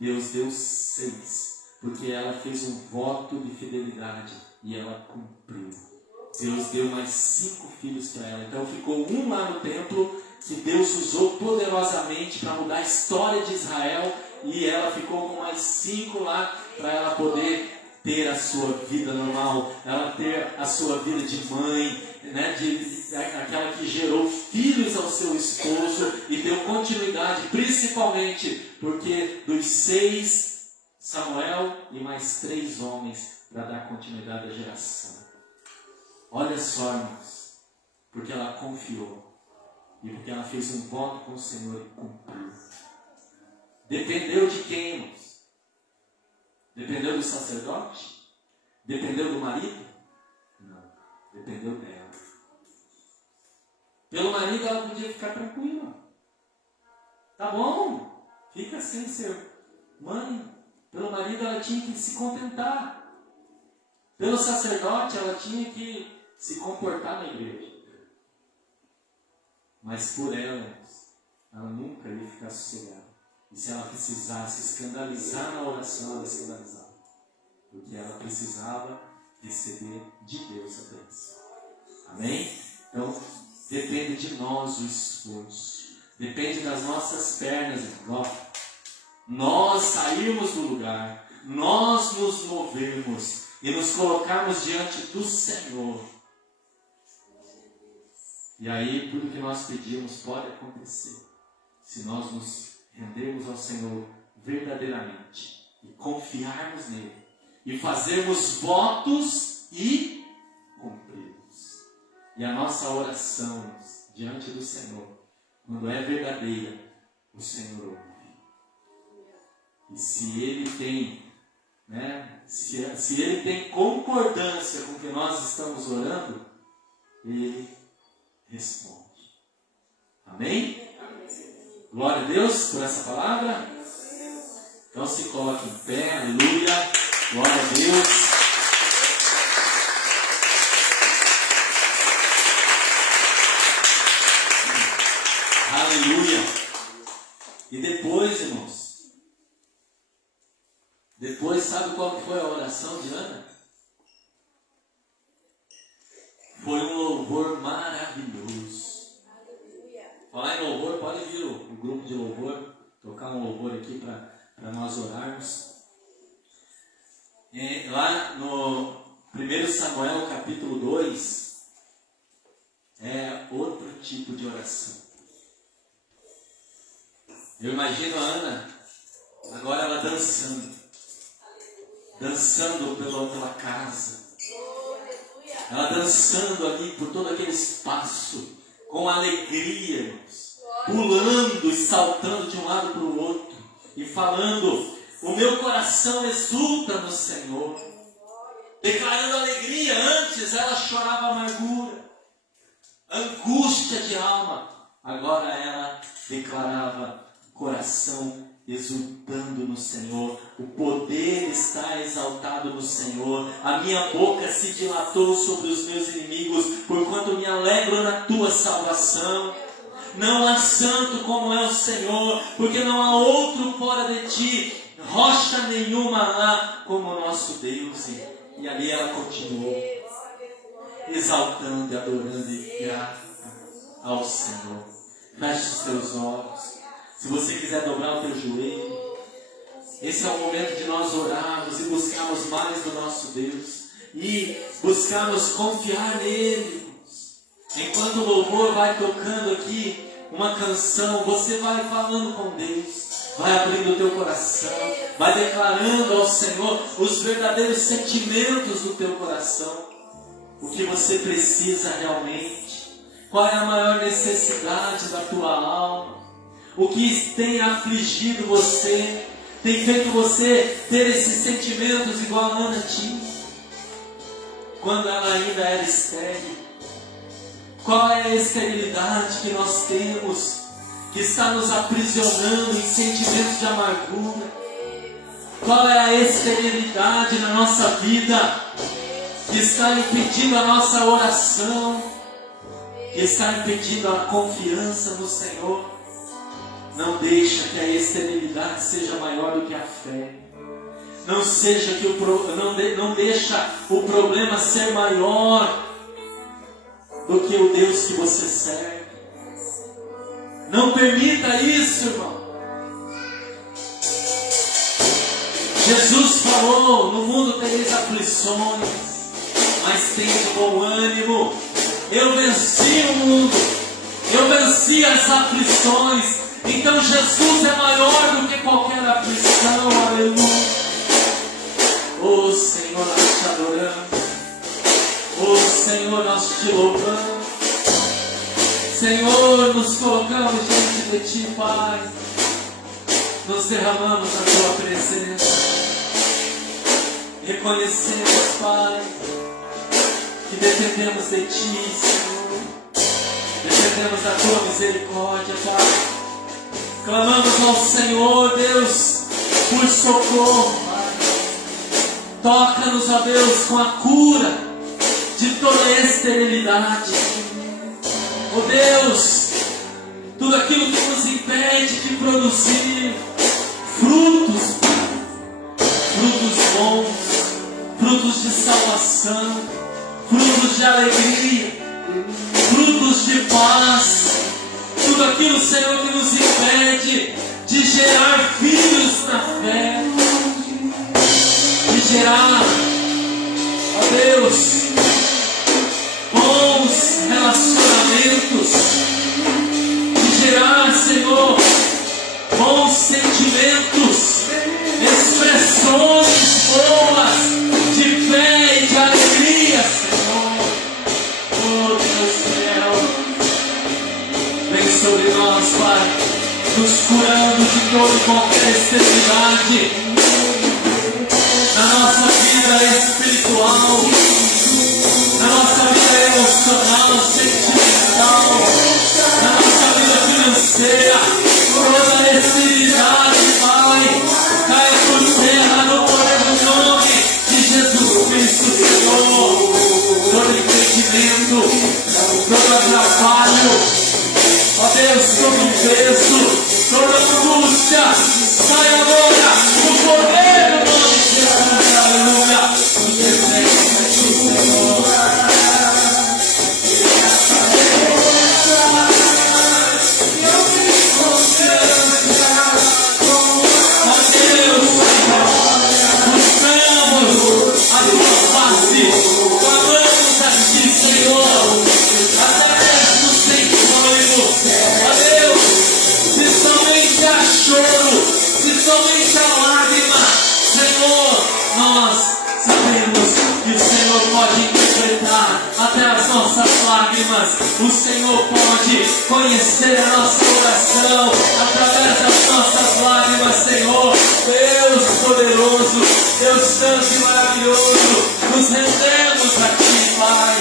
Deus deu 6. Porque ela fez um voto de fidelidade e ela cumpriu. Deus deu mais 5 filhos para ela. Então ficou 1 lá no templo que Deus usou poderosamente para mudar a história de Israel. E ela ficou com mais 5 lá para ela poder ter a sua vida normal, ela ter a sua vida de mãe, né, aquela que gerou filhos ao seu esposo e deu continuidade, principalmente porque dos 6, Samuel e mais 3 homens para dar continuidade à geração. Olha só, irmãos, porque ela confiou e porque ela fez um voto com o Senhor e cumpriu. Dependeu de quem, irmãos? Dependeu do sacerdote? Dependeu do marido? Não, dependeu dela. Pelo marido ela podia ficar tranquila. Tá bom, fica sem ser mãe. Pelo marido ela tinha que se contentar. Pelo sacerdote ela tinha que se comportar na igreja. Mas por ela nunca ia ficar sossegada. E se ela precisasse escandalizar na oração, ela escandalizava. Porque ela precisava receber de Deus a bênção. Amém? Então, depende de nós o esforço. Depende das nossas pernas, irmão. Nós sairmos do lugar, nós nos movermos e nos colocarmos diante do Senhor. E aí, tudo que nós pedimos pode acontecer. Se nós nos rendermos ao Senhor verdadeiramente e confiarmos nele e fazermos votos e E a nossa oração diante do Senhor, quando é verdadeira, o Senhor ouve. E se Ele tem, se Ele tem concordância com o que nós estamos orando, Ele responde. Amém? Glória a Deus por essa palavra. Então se coloque em pé, aleluia. Glória a Deus. Aleluia. E depois, irmãos, sabe qual que foi a oração de Ana? Foi um louvor maravilhoso. Falar em louvor, pode vir o grupo de louvor, tocar um louvor aqui para nós orarmos. Lá no 1 Samuel capítulo 2, é outro tipo de oração. Eu imagino a Ana, agora ela dançando pela casa. Ela dançando ali por todo aquele espaço, com alegria, irmãos, pulando e saltando de um lado para o outro, e falando: o meu coração exulta no Senhor, declarando alegria. Antes ela chorava amargura, angústia de alma, agora ela declarava coração exultando no Senhor. O poder está exaltado no Senhor. A minha boca se dilatou sobre os meus inimigos, porquanto me alegro na tua salvação. Não há santo como é o Senhor, porque não há outro fora de ti, rocha nenhuma lá como o nosso Deus. E ali ela continuou exaltando e adorando e grata ao Senhor. Feche os teus olhos. Se você quiser dobrar o teu joelho, esse é o momento de nós orarmos e buscarmos mais do nosso Deus e buscarmos confiar nele. Enquanto o louvor vai tocando aqui uma canção, você vai falando com Deus, vai abrindo o teu coração, vai declarando ao Senhor os verdadeiros sentimentos do teu coração, o que você precisa realmente, qual é a maior necessidade da tua alma, o que tem afligido você, tem feito você ter esses sentimentos igual a Ana tinha, quando ela ainda era estéril. Qual é a esterilidade que nós temos, que está nos aprisionando em sentimentos de amargura? Qual é a esterilidade na nossa vida, que está impedindo a nossa oração, que está impedindo a confiança no Senhor? Não deixa que a esterilidade seja maior do que a fé. Não seja que não deixa o problema ser maior do que o Deus que você serve. Não permita isso, irmão. Jesus falou: no mundo tereis aflições, mas tenha bom ânimo. Eu venci o mundo, eu venci as aflições. Então Jesus é maior do que qualquer aflição. Aleluia. Oh Senhor, nós te adoramos. Oh Senhor, nós te louvamos. Senhor, nos colocamos diante de ti, Pai. Nos derramamos na tua presença. Reconhecemos, Pai, que dependemos de ti, Senhor. Dependemos da tua misericórdia, Pai. Clamamos ao Senhor, Deus, por socorro, Pai. Toca-nos, ó Deus, com a cura de toda esterilidade. Ó Deus, tudo aquilo que nos impede de produzir frutos, frutos bons, frutos de salvação, frutos de alegria, frutos de paz. Tudo aquilo, Senhor, que nos impede de gerar filhos na fé, de gerar, ó Deus, bons relacionamentos, de gerar, Senhor, bons sentimentos, expressões boas de fé e de alegria, Senhor. Oh Deus, sobre nós, Pai, nos curando de toda e qualquer extremidade na nossa vida espiritual, na nossa vida emocional, sentimental, na nossa vida financeira. Toda esterilidade, Pai, caia por terra no poder do nome de Jesus Cristo, Senhor. Todo impedimento, todo atrapalho, ó Deus, todo peso, toda angústia, sai agora no poder do nome de Jesus, aleluia. Somente a lágrima, Senhor, nós sabemos que o Senhor pode interpretar até as nossas lágrimas. O Senhor pode conhecer a nosso coração através das nossas lágrimas, Senhor. Deus poderoso, Deus santo e maravilhoso, nos rendemos a Ti, Pai.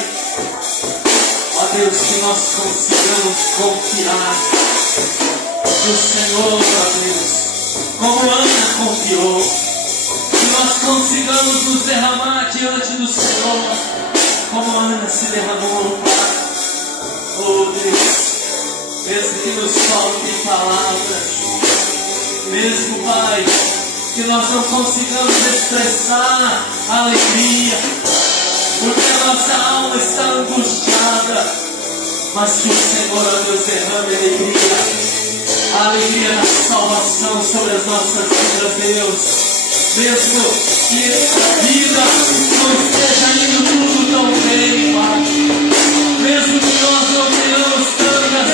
Ó Deus, que nós consigamos confiar no Senhor, ó Deus, como Ana confiou, que nós consigamos nos derramar diante do Senhor, como Ana se derramou, Pai. Oh Deus, mesmo que nos faltem palavras, mesmo, Pai, que nós não consigamos expressar alegria, porque a nossa alma está angustiada, mas que o Senhor, ó Deus, derrame alegria. A alegria da salvação sobre as nossas vidas, Deus. Mesmo que a vida não esteja indo tudo tão bem, Pai. Mesmo que nós não tenhamos tantas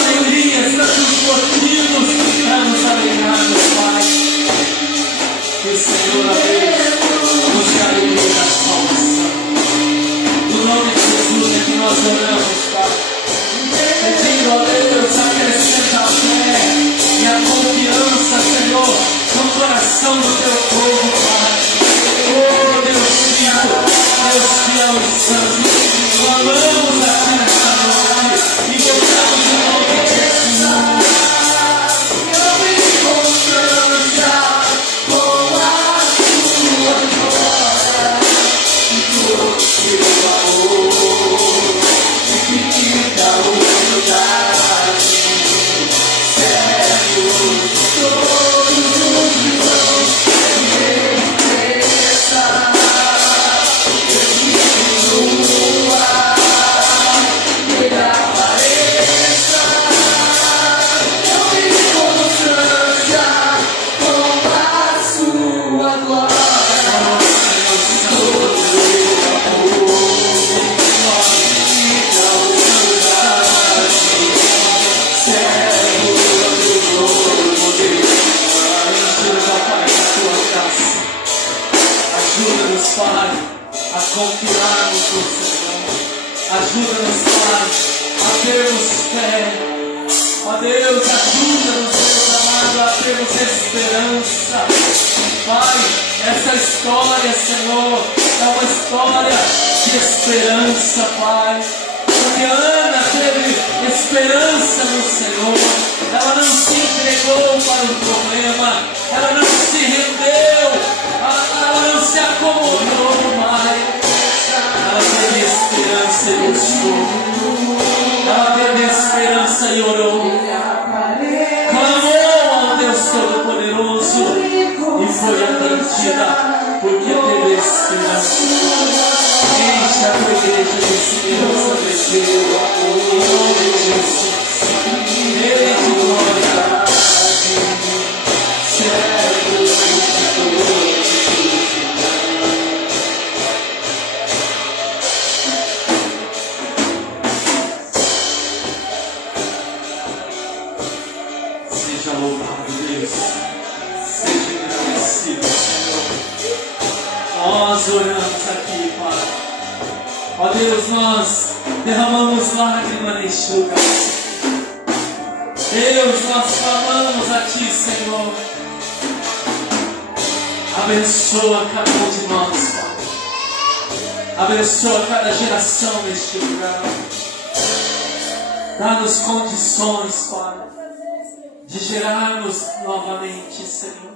alegrias, tantos motivos para nos alegrarmos, Pai. Que o Senhor, ó Deus, nos dê a alegria da salvação. No nome de Jesus é que nós oramos, Pai. Pedindo a Deus, acrescenta a fé e a confiança, Senhor, no coração do Teu povo, Pai. Oh, Deus Filho, Deus fiel e santo, clamamos a Ti nesta noite e botamos o nome de Jesus. Eu me constranja com a Tua glória e todo o Teu amor. Fica o lugar, servo, todos os irmãos, ninguém pensa, continua, ele apareça, eu me constranja com a Sua glória, todo o Seu amor. Ajuda-nos, Pai, a confiarmos no Senhor. Ajuda-nos, Pai, a termos fé. Ó Deus, ajuda-nos, Deus amado, a termos esperança. Pai, essa história, Senhor, é uma história de esperança, Pai. Porque Ana teve esperança no Senhor. Ela não se entregou para o problema. Ela não se rendeu. Ela não se acomodou, Pai. Ela teve esperança e buscou. Ela teve esperança e orou. Clamou ao Deus Todo-Poderoso e foi atendida, porque teve esperança. Enche a Tua igreja de esperança, desceu, em nome de Jesus. Ele de glória, servo de todos. Seja louvado, Deus. Seja agradecido, Senhor. Nós oramos aqui, Pai. Ó Deus, nós derramamos lágrimas neste lugar. Deus, nós clamamos a Ti, Senhor. Abençoa cada um de nós, Pai. Abençoa cada geração neste lugar. Dá-nos condições, Pai, de gerarmos novamente, Senhor.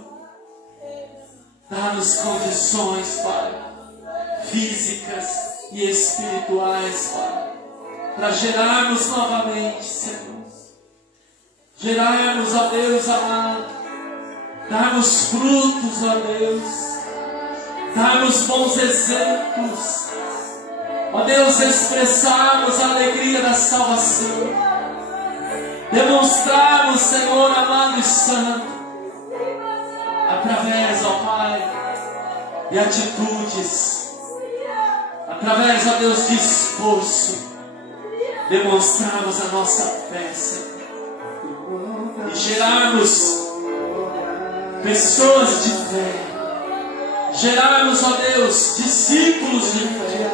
Dá-nos condições, Pai, físicas e espirituais, Pai, para gerarmos novamente, Senhor. Gerarmos, ó Deus amado, darmos frutos, ó Deus, darmos bons exemplos, ó Deus, expressarmos a alegria da salvação, demonstrarmos, Senhor amado e santo, através, ó Pai, de atitudes, através, ó Deus, de esforço, demonstrarmos a nossa fé, Senhor, e gerarmos pessoas de fé, gerarmos, ó Deus, discípulos de fé,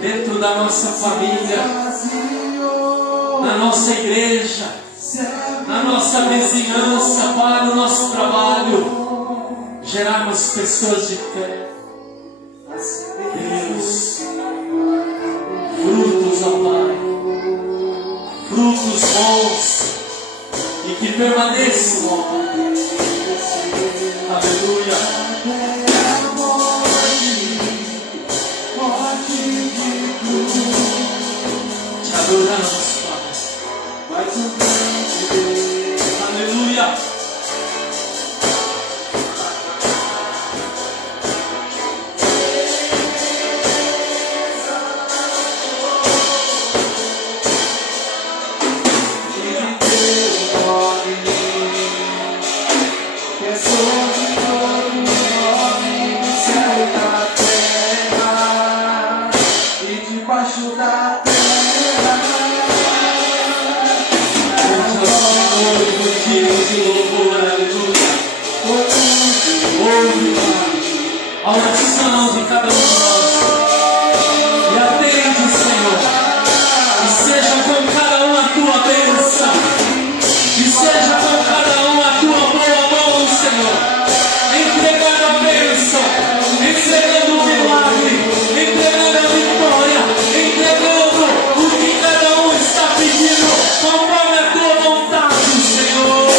dentro da nossa família, na nossa igreja, na nossa vizinhança, Pai, no nosso trabalho, gerarmos pessoas de fé, Deus, frutos, ó Pai, frutos bons e que permaneçam, ó Pai. Aleluia. Te adoramos, Pai. Aleluia. A oração de cada um de nós, e atende, Senhor, e seja com cada um a tua bênção, e seja com cada um a tua boa mão, Senhor, entregando a bênção, entregando o milagre, entregando a vitória, entregando o que cada um está pedindo, conforme a tua vontade, Senhor.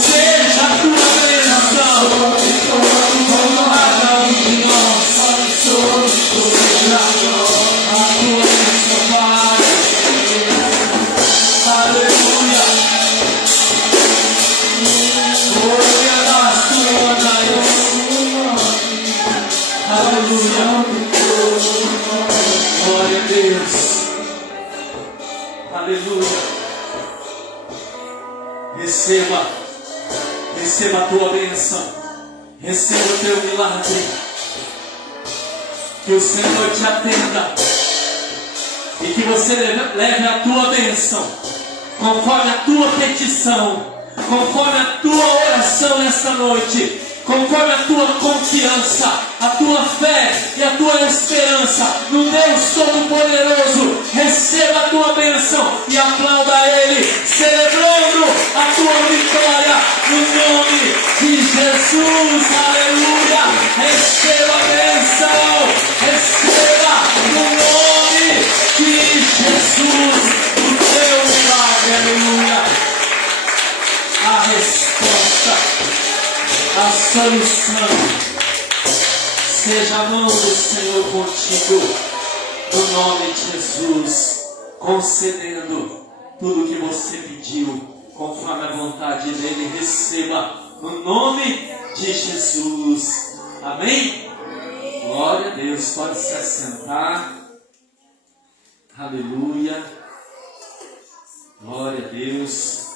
Seja a tua bênção. Glória a Deus. Aleluia. Receba a tua bênção. Receba o teu milagre. Que o Senhor te atenda. E que você leve a tua bênção conforme a tua petição, conforme a tua oração nesta noite, conforme a tua confiança, a tua fé e a tua esperança no Deus Todo-Poderoso. Receba a tua bênção e aplauda a Ele, celebrando a tua vitória no nome de Jesus. Aleluia! Receba a bênção, receba no nome de Jesus o teu milagre. Aleluia! A resposta, a solução, seja a mão do Senhor contigo, no nome de Jesus, concedendo tudo o que você pediu, conforme a vontade dele. Receba no nome de Jesus. Amém? Glória a Deus. Pode se assentar. Aleluia. Glória a Deus.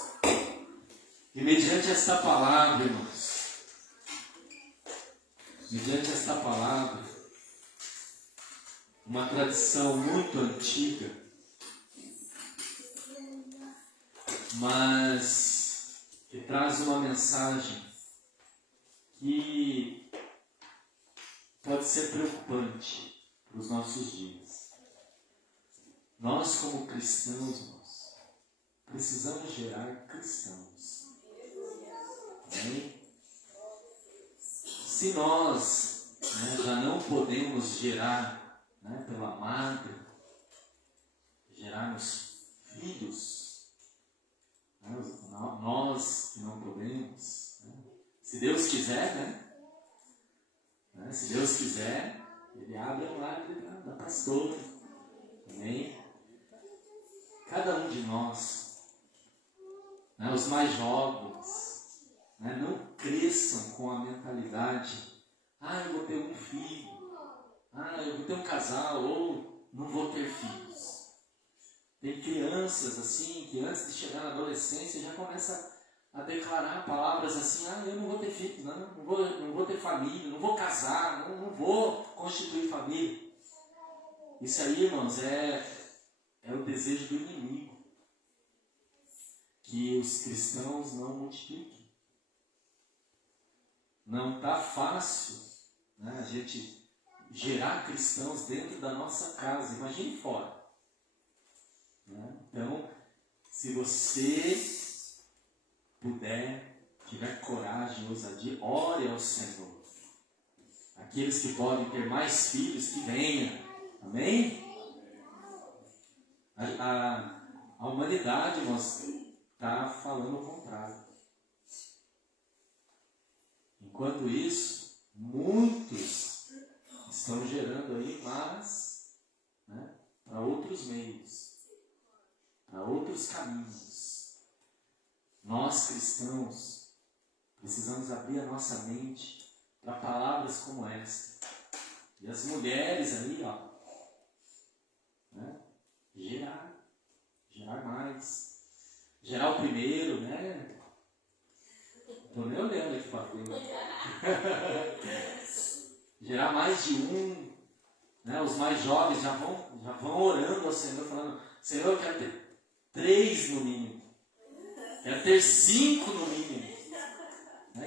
E mediante esta palavra, irmãos, mediante esta palavra, uma tradição muito antiga, mas que traz uma mensagem que pode ser preocupante para os nossos dias. Nós, como cristãos, irmãos, precisamos gerar cristãos. Amém? Se nós, já não podemos gerar, pela madre, gerarmos filhos, nós que não podemos, se Deus quiser, se Deus quiser, Ele abre a madre da pastora. Amém? Cada um de nós, os mais jovens, não cresçam com a mentalidade: eu vou ter um filho, eu vou ter um casal, ou não vou ter filhos. Tem crianças assim que antes de chegar na adolescência já começa a declarar palavras assim: eu não vou ter filhos, não vou ter família, não vou casar, não vou constituir família. Isso aí, irmãos, é o desejo do inimigo, que os cristãos não multipliquem. Não está fácil, a gente gerar cristãos dentro da nossa casa, imagine fora. Então, se você puder, tiver coragem, ousadia, ore ao Senhor. Aqueles que podem ter mais filhos, que venham. Amém? A humanidade, irmãos, está falando o contrário. Enquanto isso, muitos estão gerando aí, mas para outros meios, para outros caminhos. Nós, cristãos, precisamos abrir a nossa mente para palavras como esta. E as mulheres aí, gerar mais. Gerar o primeiro, Estou nem olhando aqui para frente. Gerar mais de um. Os mais jovens já vão orando ao Senhor, falando: Senhor, eu quero ter 3 no mínimo. Quero ter 5 no mínimo.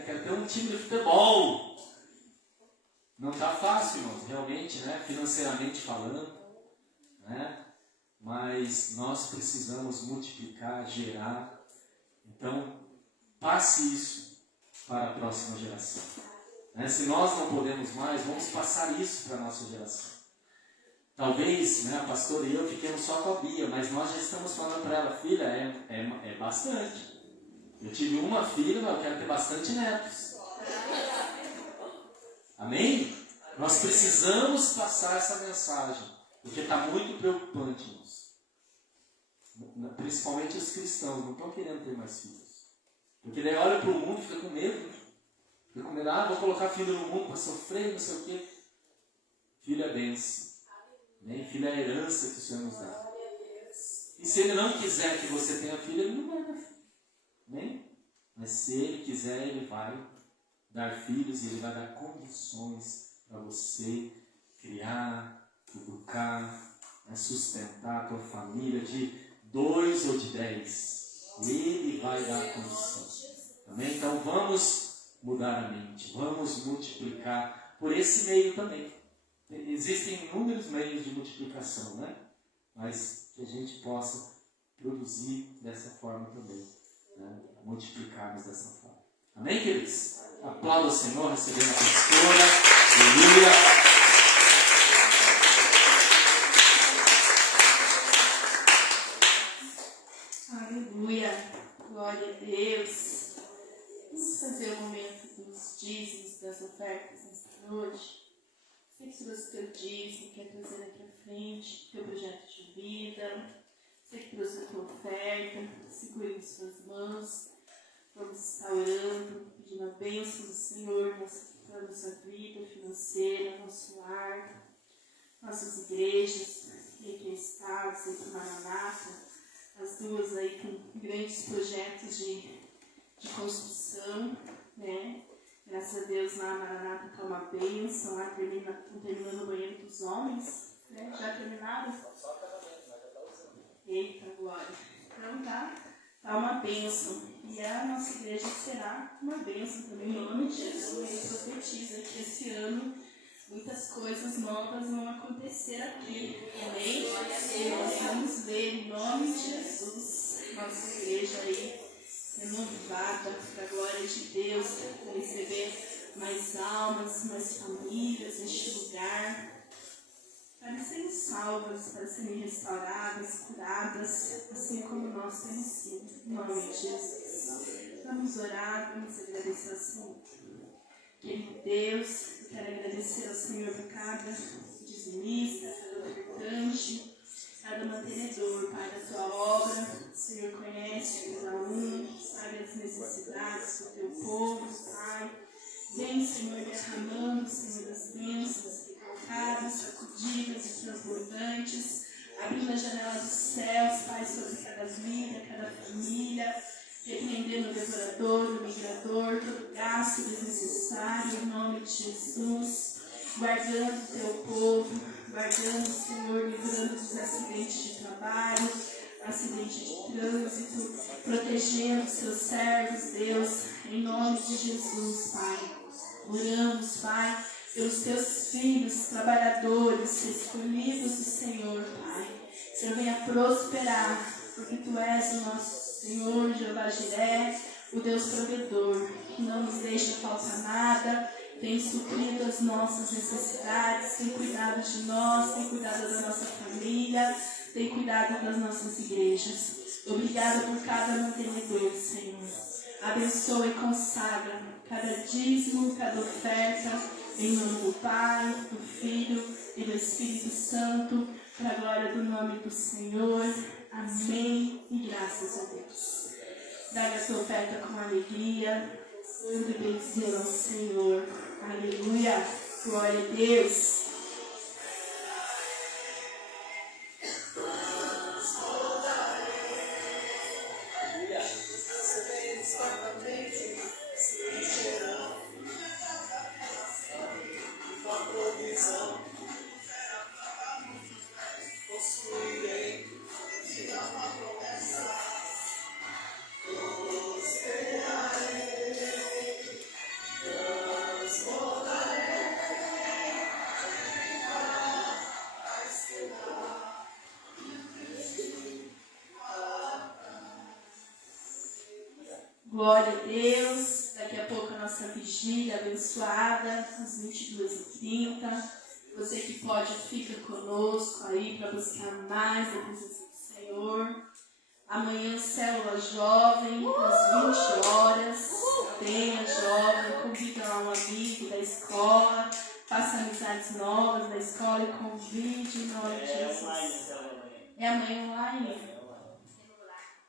Quero ter um time de futebol. Não está fácil, irmãos, realmente, financeiramente falando. Mas nós precisamos multiplicar, gerar. Então, passe isso para a próxima geração. Se nós não podemos mais, vamos passar isso para a nossa geração. Talvez, a pastora e eu fiquemos só com a Bia, mas nós já estamos falando para ela: filha, é bastante. Eu tive uma filha, mas eu quero ter bastante netos. Amém? Nós precisamos passar essa mensagem, porque está muito preocupante, irmãos. Principalmente os cristãos não estão querendo ter mais filhos. Porque daí olha para o mundo e fica com medo. Fica com medo: vou colocar filho no mundo para sofrer, não sei o quê. Filho é bênção. Filho é a herança que o Senhor nos dá. E se Ele não quiser que você tenha filho, Ele não vai dar filho. Mas se Ele quiser, Ele vai dar filhos e Ele vai dar condições para você criar, educar, sustentar a tua família de 2 ou de 10. Ele vai dar condições. Amém? Então vamos mudar a mente. Vamos multiplicar por esse meio também. Existem inúmeros meios de multiplicação, mas que a gente possa produzir dessa forma também. Multiplicarmos dessa forma. Amém, queridos? Aplauda o Senhor, recebendo a pastora. Aleluia. Aleluia. Glória a Deus. Vamos fazer o momento dos dízimos, das ofertas nesta noite. Você que trouxe o teu dízimo, quer trazer aqui à frente, teu projeto de vida. Você que trouxe a tua oferta, segure em suas mãos. Vamos estar orando, pedindo a bênção do Senhor para a nossa vida financeira, nosso lar, nossas igrejas, aqui em Estados, aqui em Maranata, as duas aí com grandes projetos de construção, Graças a Deus lá na Maranata está uma bênção, lá terminando o banheiro dos homens, Já terminaram? Só casamento, mas já está usando. Eita, glória. Então tá uma bênção. E a nossa igreja será uma bênção também, em nome de Jesus. Ele profetiza que esse ano muitas coisas novas vão acontecer aqui. Amém? E nós vamos nossa igreja aí renovada para a glória de Deus, para receber mais almas, mais famílias neste lugar, para serem salvas, para serem restauradas, curadas, assim como nós temos sido. Em nome de Jesus. Vamos orar, vamos agradecer ao Senhor. Querido Deus, eu quero agradecer ao Senhor por cada dizimista, cada ofertante, cada mantenedor, Pai, da tua obra. O Senhor conhece cada um, sabe as necessidades do teu povo, Pai. Vem, Senhor, derramando, Senhor, as bênçãos equivocadas, sacudidas e transbordantes, abrindo a janela dos céus, Pai, sobre cada vida, cada família, repreendendo o devorador, o migrador, todo gasto desnecessário, em nome de Jesus, guardando o teu povo, guardando, Senhor, livrando dos acidentes de trabalho, acidente de trânsito, protegendo os teus servos, Deus, em nome de Jesus, Pai. Oramos, Pai, pelos teus filhos, trabalhadores, escolhidos do Senhor, Pai. Senhor, venha prosperar, porque Tu és o nosso Senhor, Jeová Jiré, o Deus provedor, que não nos deixa faltar nada, tem suprido as nossas necessidades, tem cuidado de nós, tem cuidado da nossa família, tem cuidado das nossas igrejas. Obrigada por cada mantenedor, Senhor. Abençoa e consagra cada dízimo, cada oferta, em nome do Pai, do Filho e do Espírito Santo, para a glória do nome do Senhor. Amém e graças a Deus. Traga a tua oferta com alegria, dando e bendizendo ao Senhor. Aleluia, glória a Deus. Glória a Deus. Daqui a pouco a nossa vigília abençoada, às 22h30. Você que pode, fica conosco aí para buscar mais a presença do Senhor. Amanhã, célula jovem, às 20 horas. Venha, jovem, convida lá um amigo da escola, faça amizades novas da escola e convide em nome de Jesus. É amanhã online?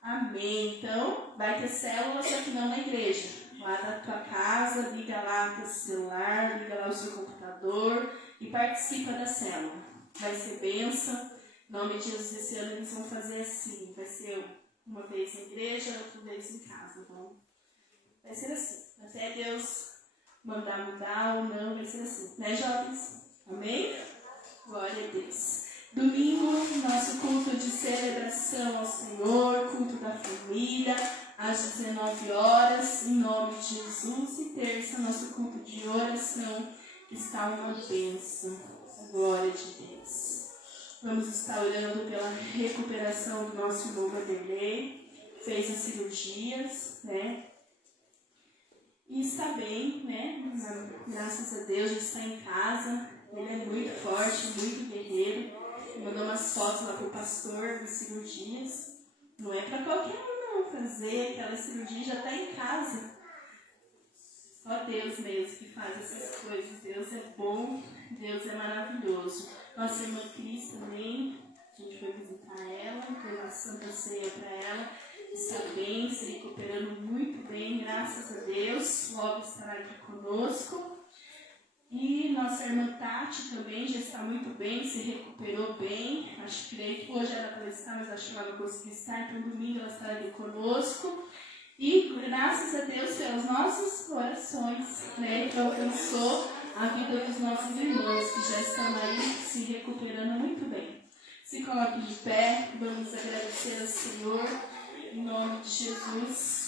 Amém. Então, vai ter célula, só que não na igreja. Lá na tua casa, liga lá o teu celular, liga lá o seu computador e participa da célula. Vai ser bênção. Em nome de Jesus, esse ano eles vão fazer assim. Vai ser uma vez na igreja, outra vez em casa. Então, vai ser assim. Até Deus mandar mudar ou não, vai ser assim. Né, jovens? Amém? Glória a Deus. Domingo, nosso culto de celebração ao Senhor, culto da família, às 19 horas, em nome de Jesus. E terça, nosso culto de oração, que está uma bênção. A glória de Deus. Vamos estar orando pela recuperação do nosso irmão Vanderlei. Fez as cirurgias, né? E está bem, né? Graças a Deus, já está em casa. Ele é muito forte, muito guerreiro. Mandou umas fotos lá pro pastor das cirurgias. Não é para qualquer um não fazer aquela cirurgia, já está em casa. Só Deus mesmo que faz essas coisas. Deus é bom, Deus é maravilhoso. Nossa irmã Cris também, a gente foi visitar ela, foi uma santa ceia para ela. Está bem, se recuperando muito bem, graças a Deus. Logo estará aqui conosco. E nossa irmã Tati também já está muito bem, se recuperou bem. Acho que hoje era para estar, mas acho que ela não conseguiu estar. Então domingo ela estará aqui conosco. E graças a Deus pelas nossas orações, né, que alcançou a vida dos nossos irmãos, que já estão aí se recuperando muito bem. Se coloque de pé, vamos agradecer ao Senhor, em nome de Jesus.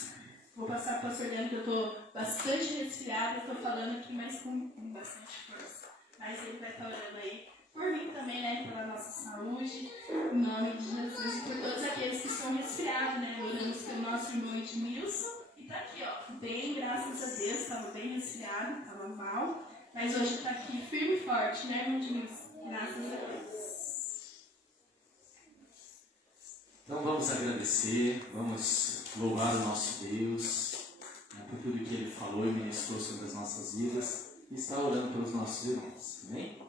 Vou passar para o pastor Leandro, que eu estou bastante resfriada, estou falando aqui, mas com bastante força. Mas ele vai estar orando aí por mim também, né, pela nossa saúde, em nome de Jesus, e por todos aqueles que estão resfriado, né? Oramos pelo nosso irmão Edmilson e tá aqui, ó, bem, graças a Deus, estava bem resfriado, estava mal, mas hoje está aqui firme e forte, né, irmão Edmilson? Graças a Deus. Então vamos agradecer, vamos louvar o nosso Deus, né, por tudo que Ele falou e ministrou sobre as nossas vidas e está orando pelos nossos irmãos, amém?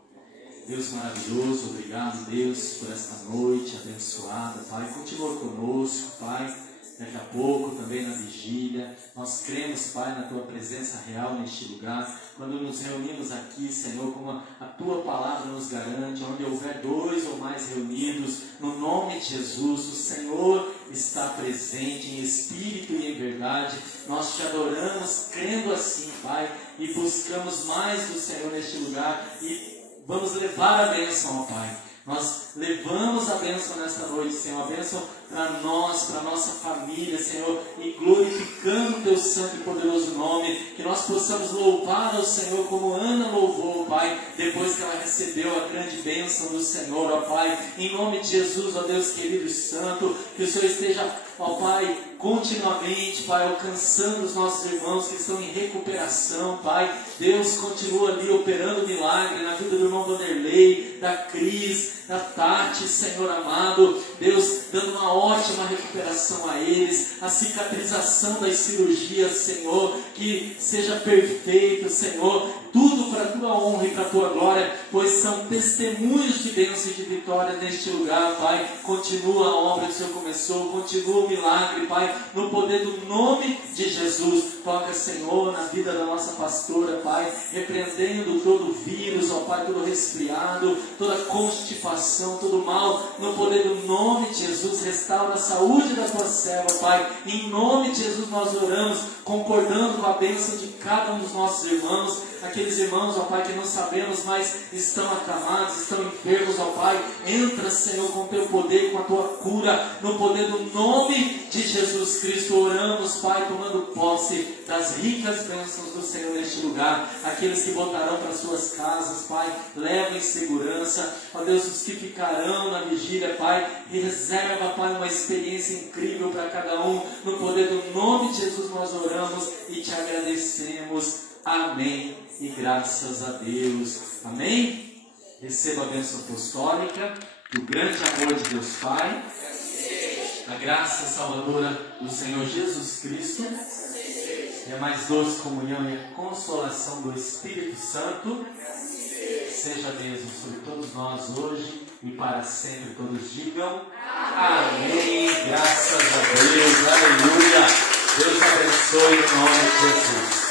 Deus maravilhoso, obrigado Deus por esta noite abençoada, Pai, continua conosco, Pai, daqui a pouco também na vigília, nós cremos, Pai, na Tua presença real neste lugar, quando nos reunimos aqui, Senhor, como a Tua palavra nos garante, onde houver 2 ou mais reunidos, no nome de Jesus, o Senhor está presente em espírito e em verdade, nós Te adoramos, crendo assim, Pai, e buscamos mais do Senhor neste lugar, e vamos levar a bênção, ó Pai. Nós levamos a bênção nesta noite, Senhor, a bênção para nós, para a nossa família, Senhor, e glorificando o Teu santo e poderoso nome, que nós possamos louvar ao Senhor como Ana louvou, Pai, depois que ela recebeu a grande bênção do Senhor, ó Pai, em nome de Jesus, ó Deus querido e santo, que o Senhor esteja, ó Pai, continuamente, Pai, alcançando os nossos irmãos que estão em recuperação, Pai, Deus continua ali operando milagre na vida do irmão Vanderlei, da Cris, da Tati, Senhor amado, Deus dando uma ótima recuperação a eles, a cicatrização das cirurgias, Senhor, que seja perfeito, Senhor, tudo para a Tua honra e para a Tua glória, pois são testemunhos de bênção e de vitória neste lugar, Pai. Continua a obra que o Senhor começou, continua o milagre, Pai, no poder do nome de Jesus. Toca, Senhor, na vida da nossa pastora, Pai, repreendendo todo vírus, ó Pai, todo resfriado, toda constipação, todo mal, no poder do nome de Jesus. Restaura a saúde da Tua serva, Pai. Em nome de Jesus nós oramos, concordando com a bênção de cada um dos nossos irmãos, aqueles irmãos, ó Pai, que não sabemos, mas estão acamados, estão enfermos, ó Pai, entra, Senhor, com o Teu poder, com a Tua cura, no poder do nome de Jesus Cristo, oramos, Pai, tomando posse das ricas bênçãos do Senhor neste lugar, aqueles que voltarão para suas casas, Pai, leva em segurança, ó Deus, os que ficarão na vigília, Pai, reserva, Pai, uma experiência incrível para cada um, no poder do nome de Jesus nós oramos e Te agradecemos, amém. E graças a Deus, amém? Receba a bênção apostólica, do grande amor de Deus Pai, a graça salvadora do Senhor Jesus Cristo, e a mais doce comunhão e a consolação do Espírito Santo, seja mesmo sobre todos nós hoje e para sempre. Todos digam amém, graças a Deus, aleluia. Deus abençoe em nome de Jesus.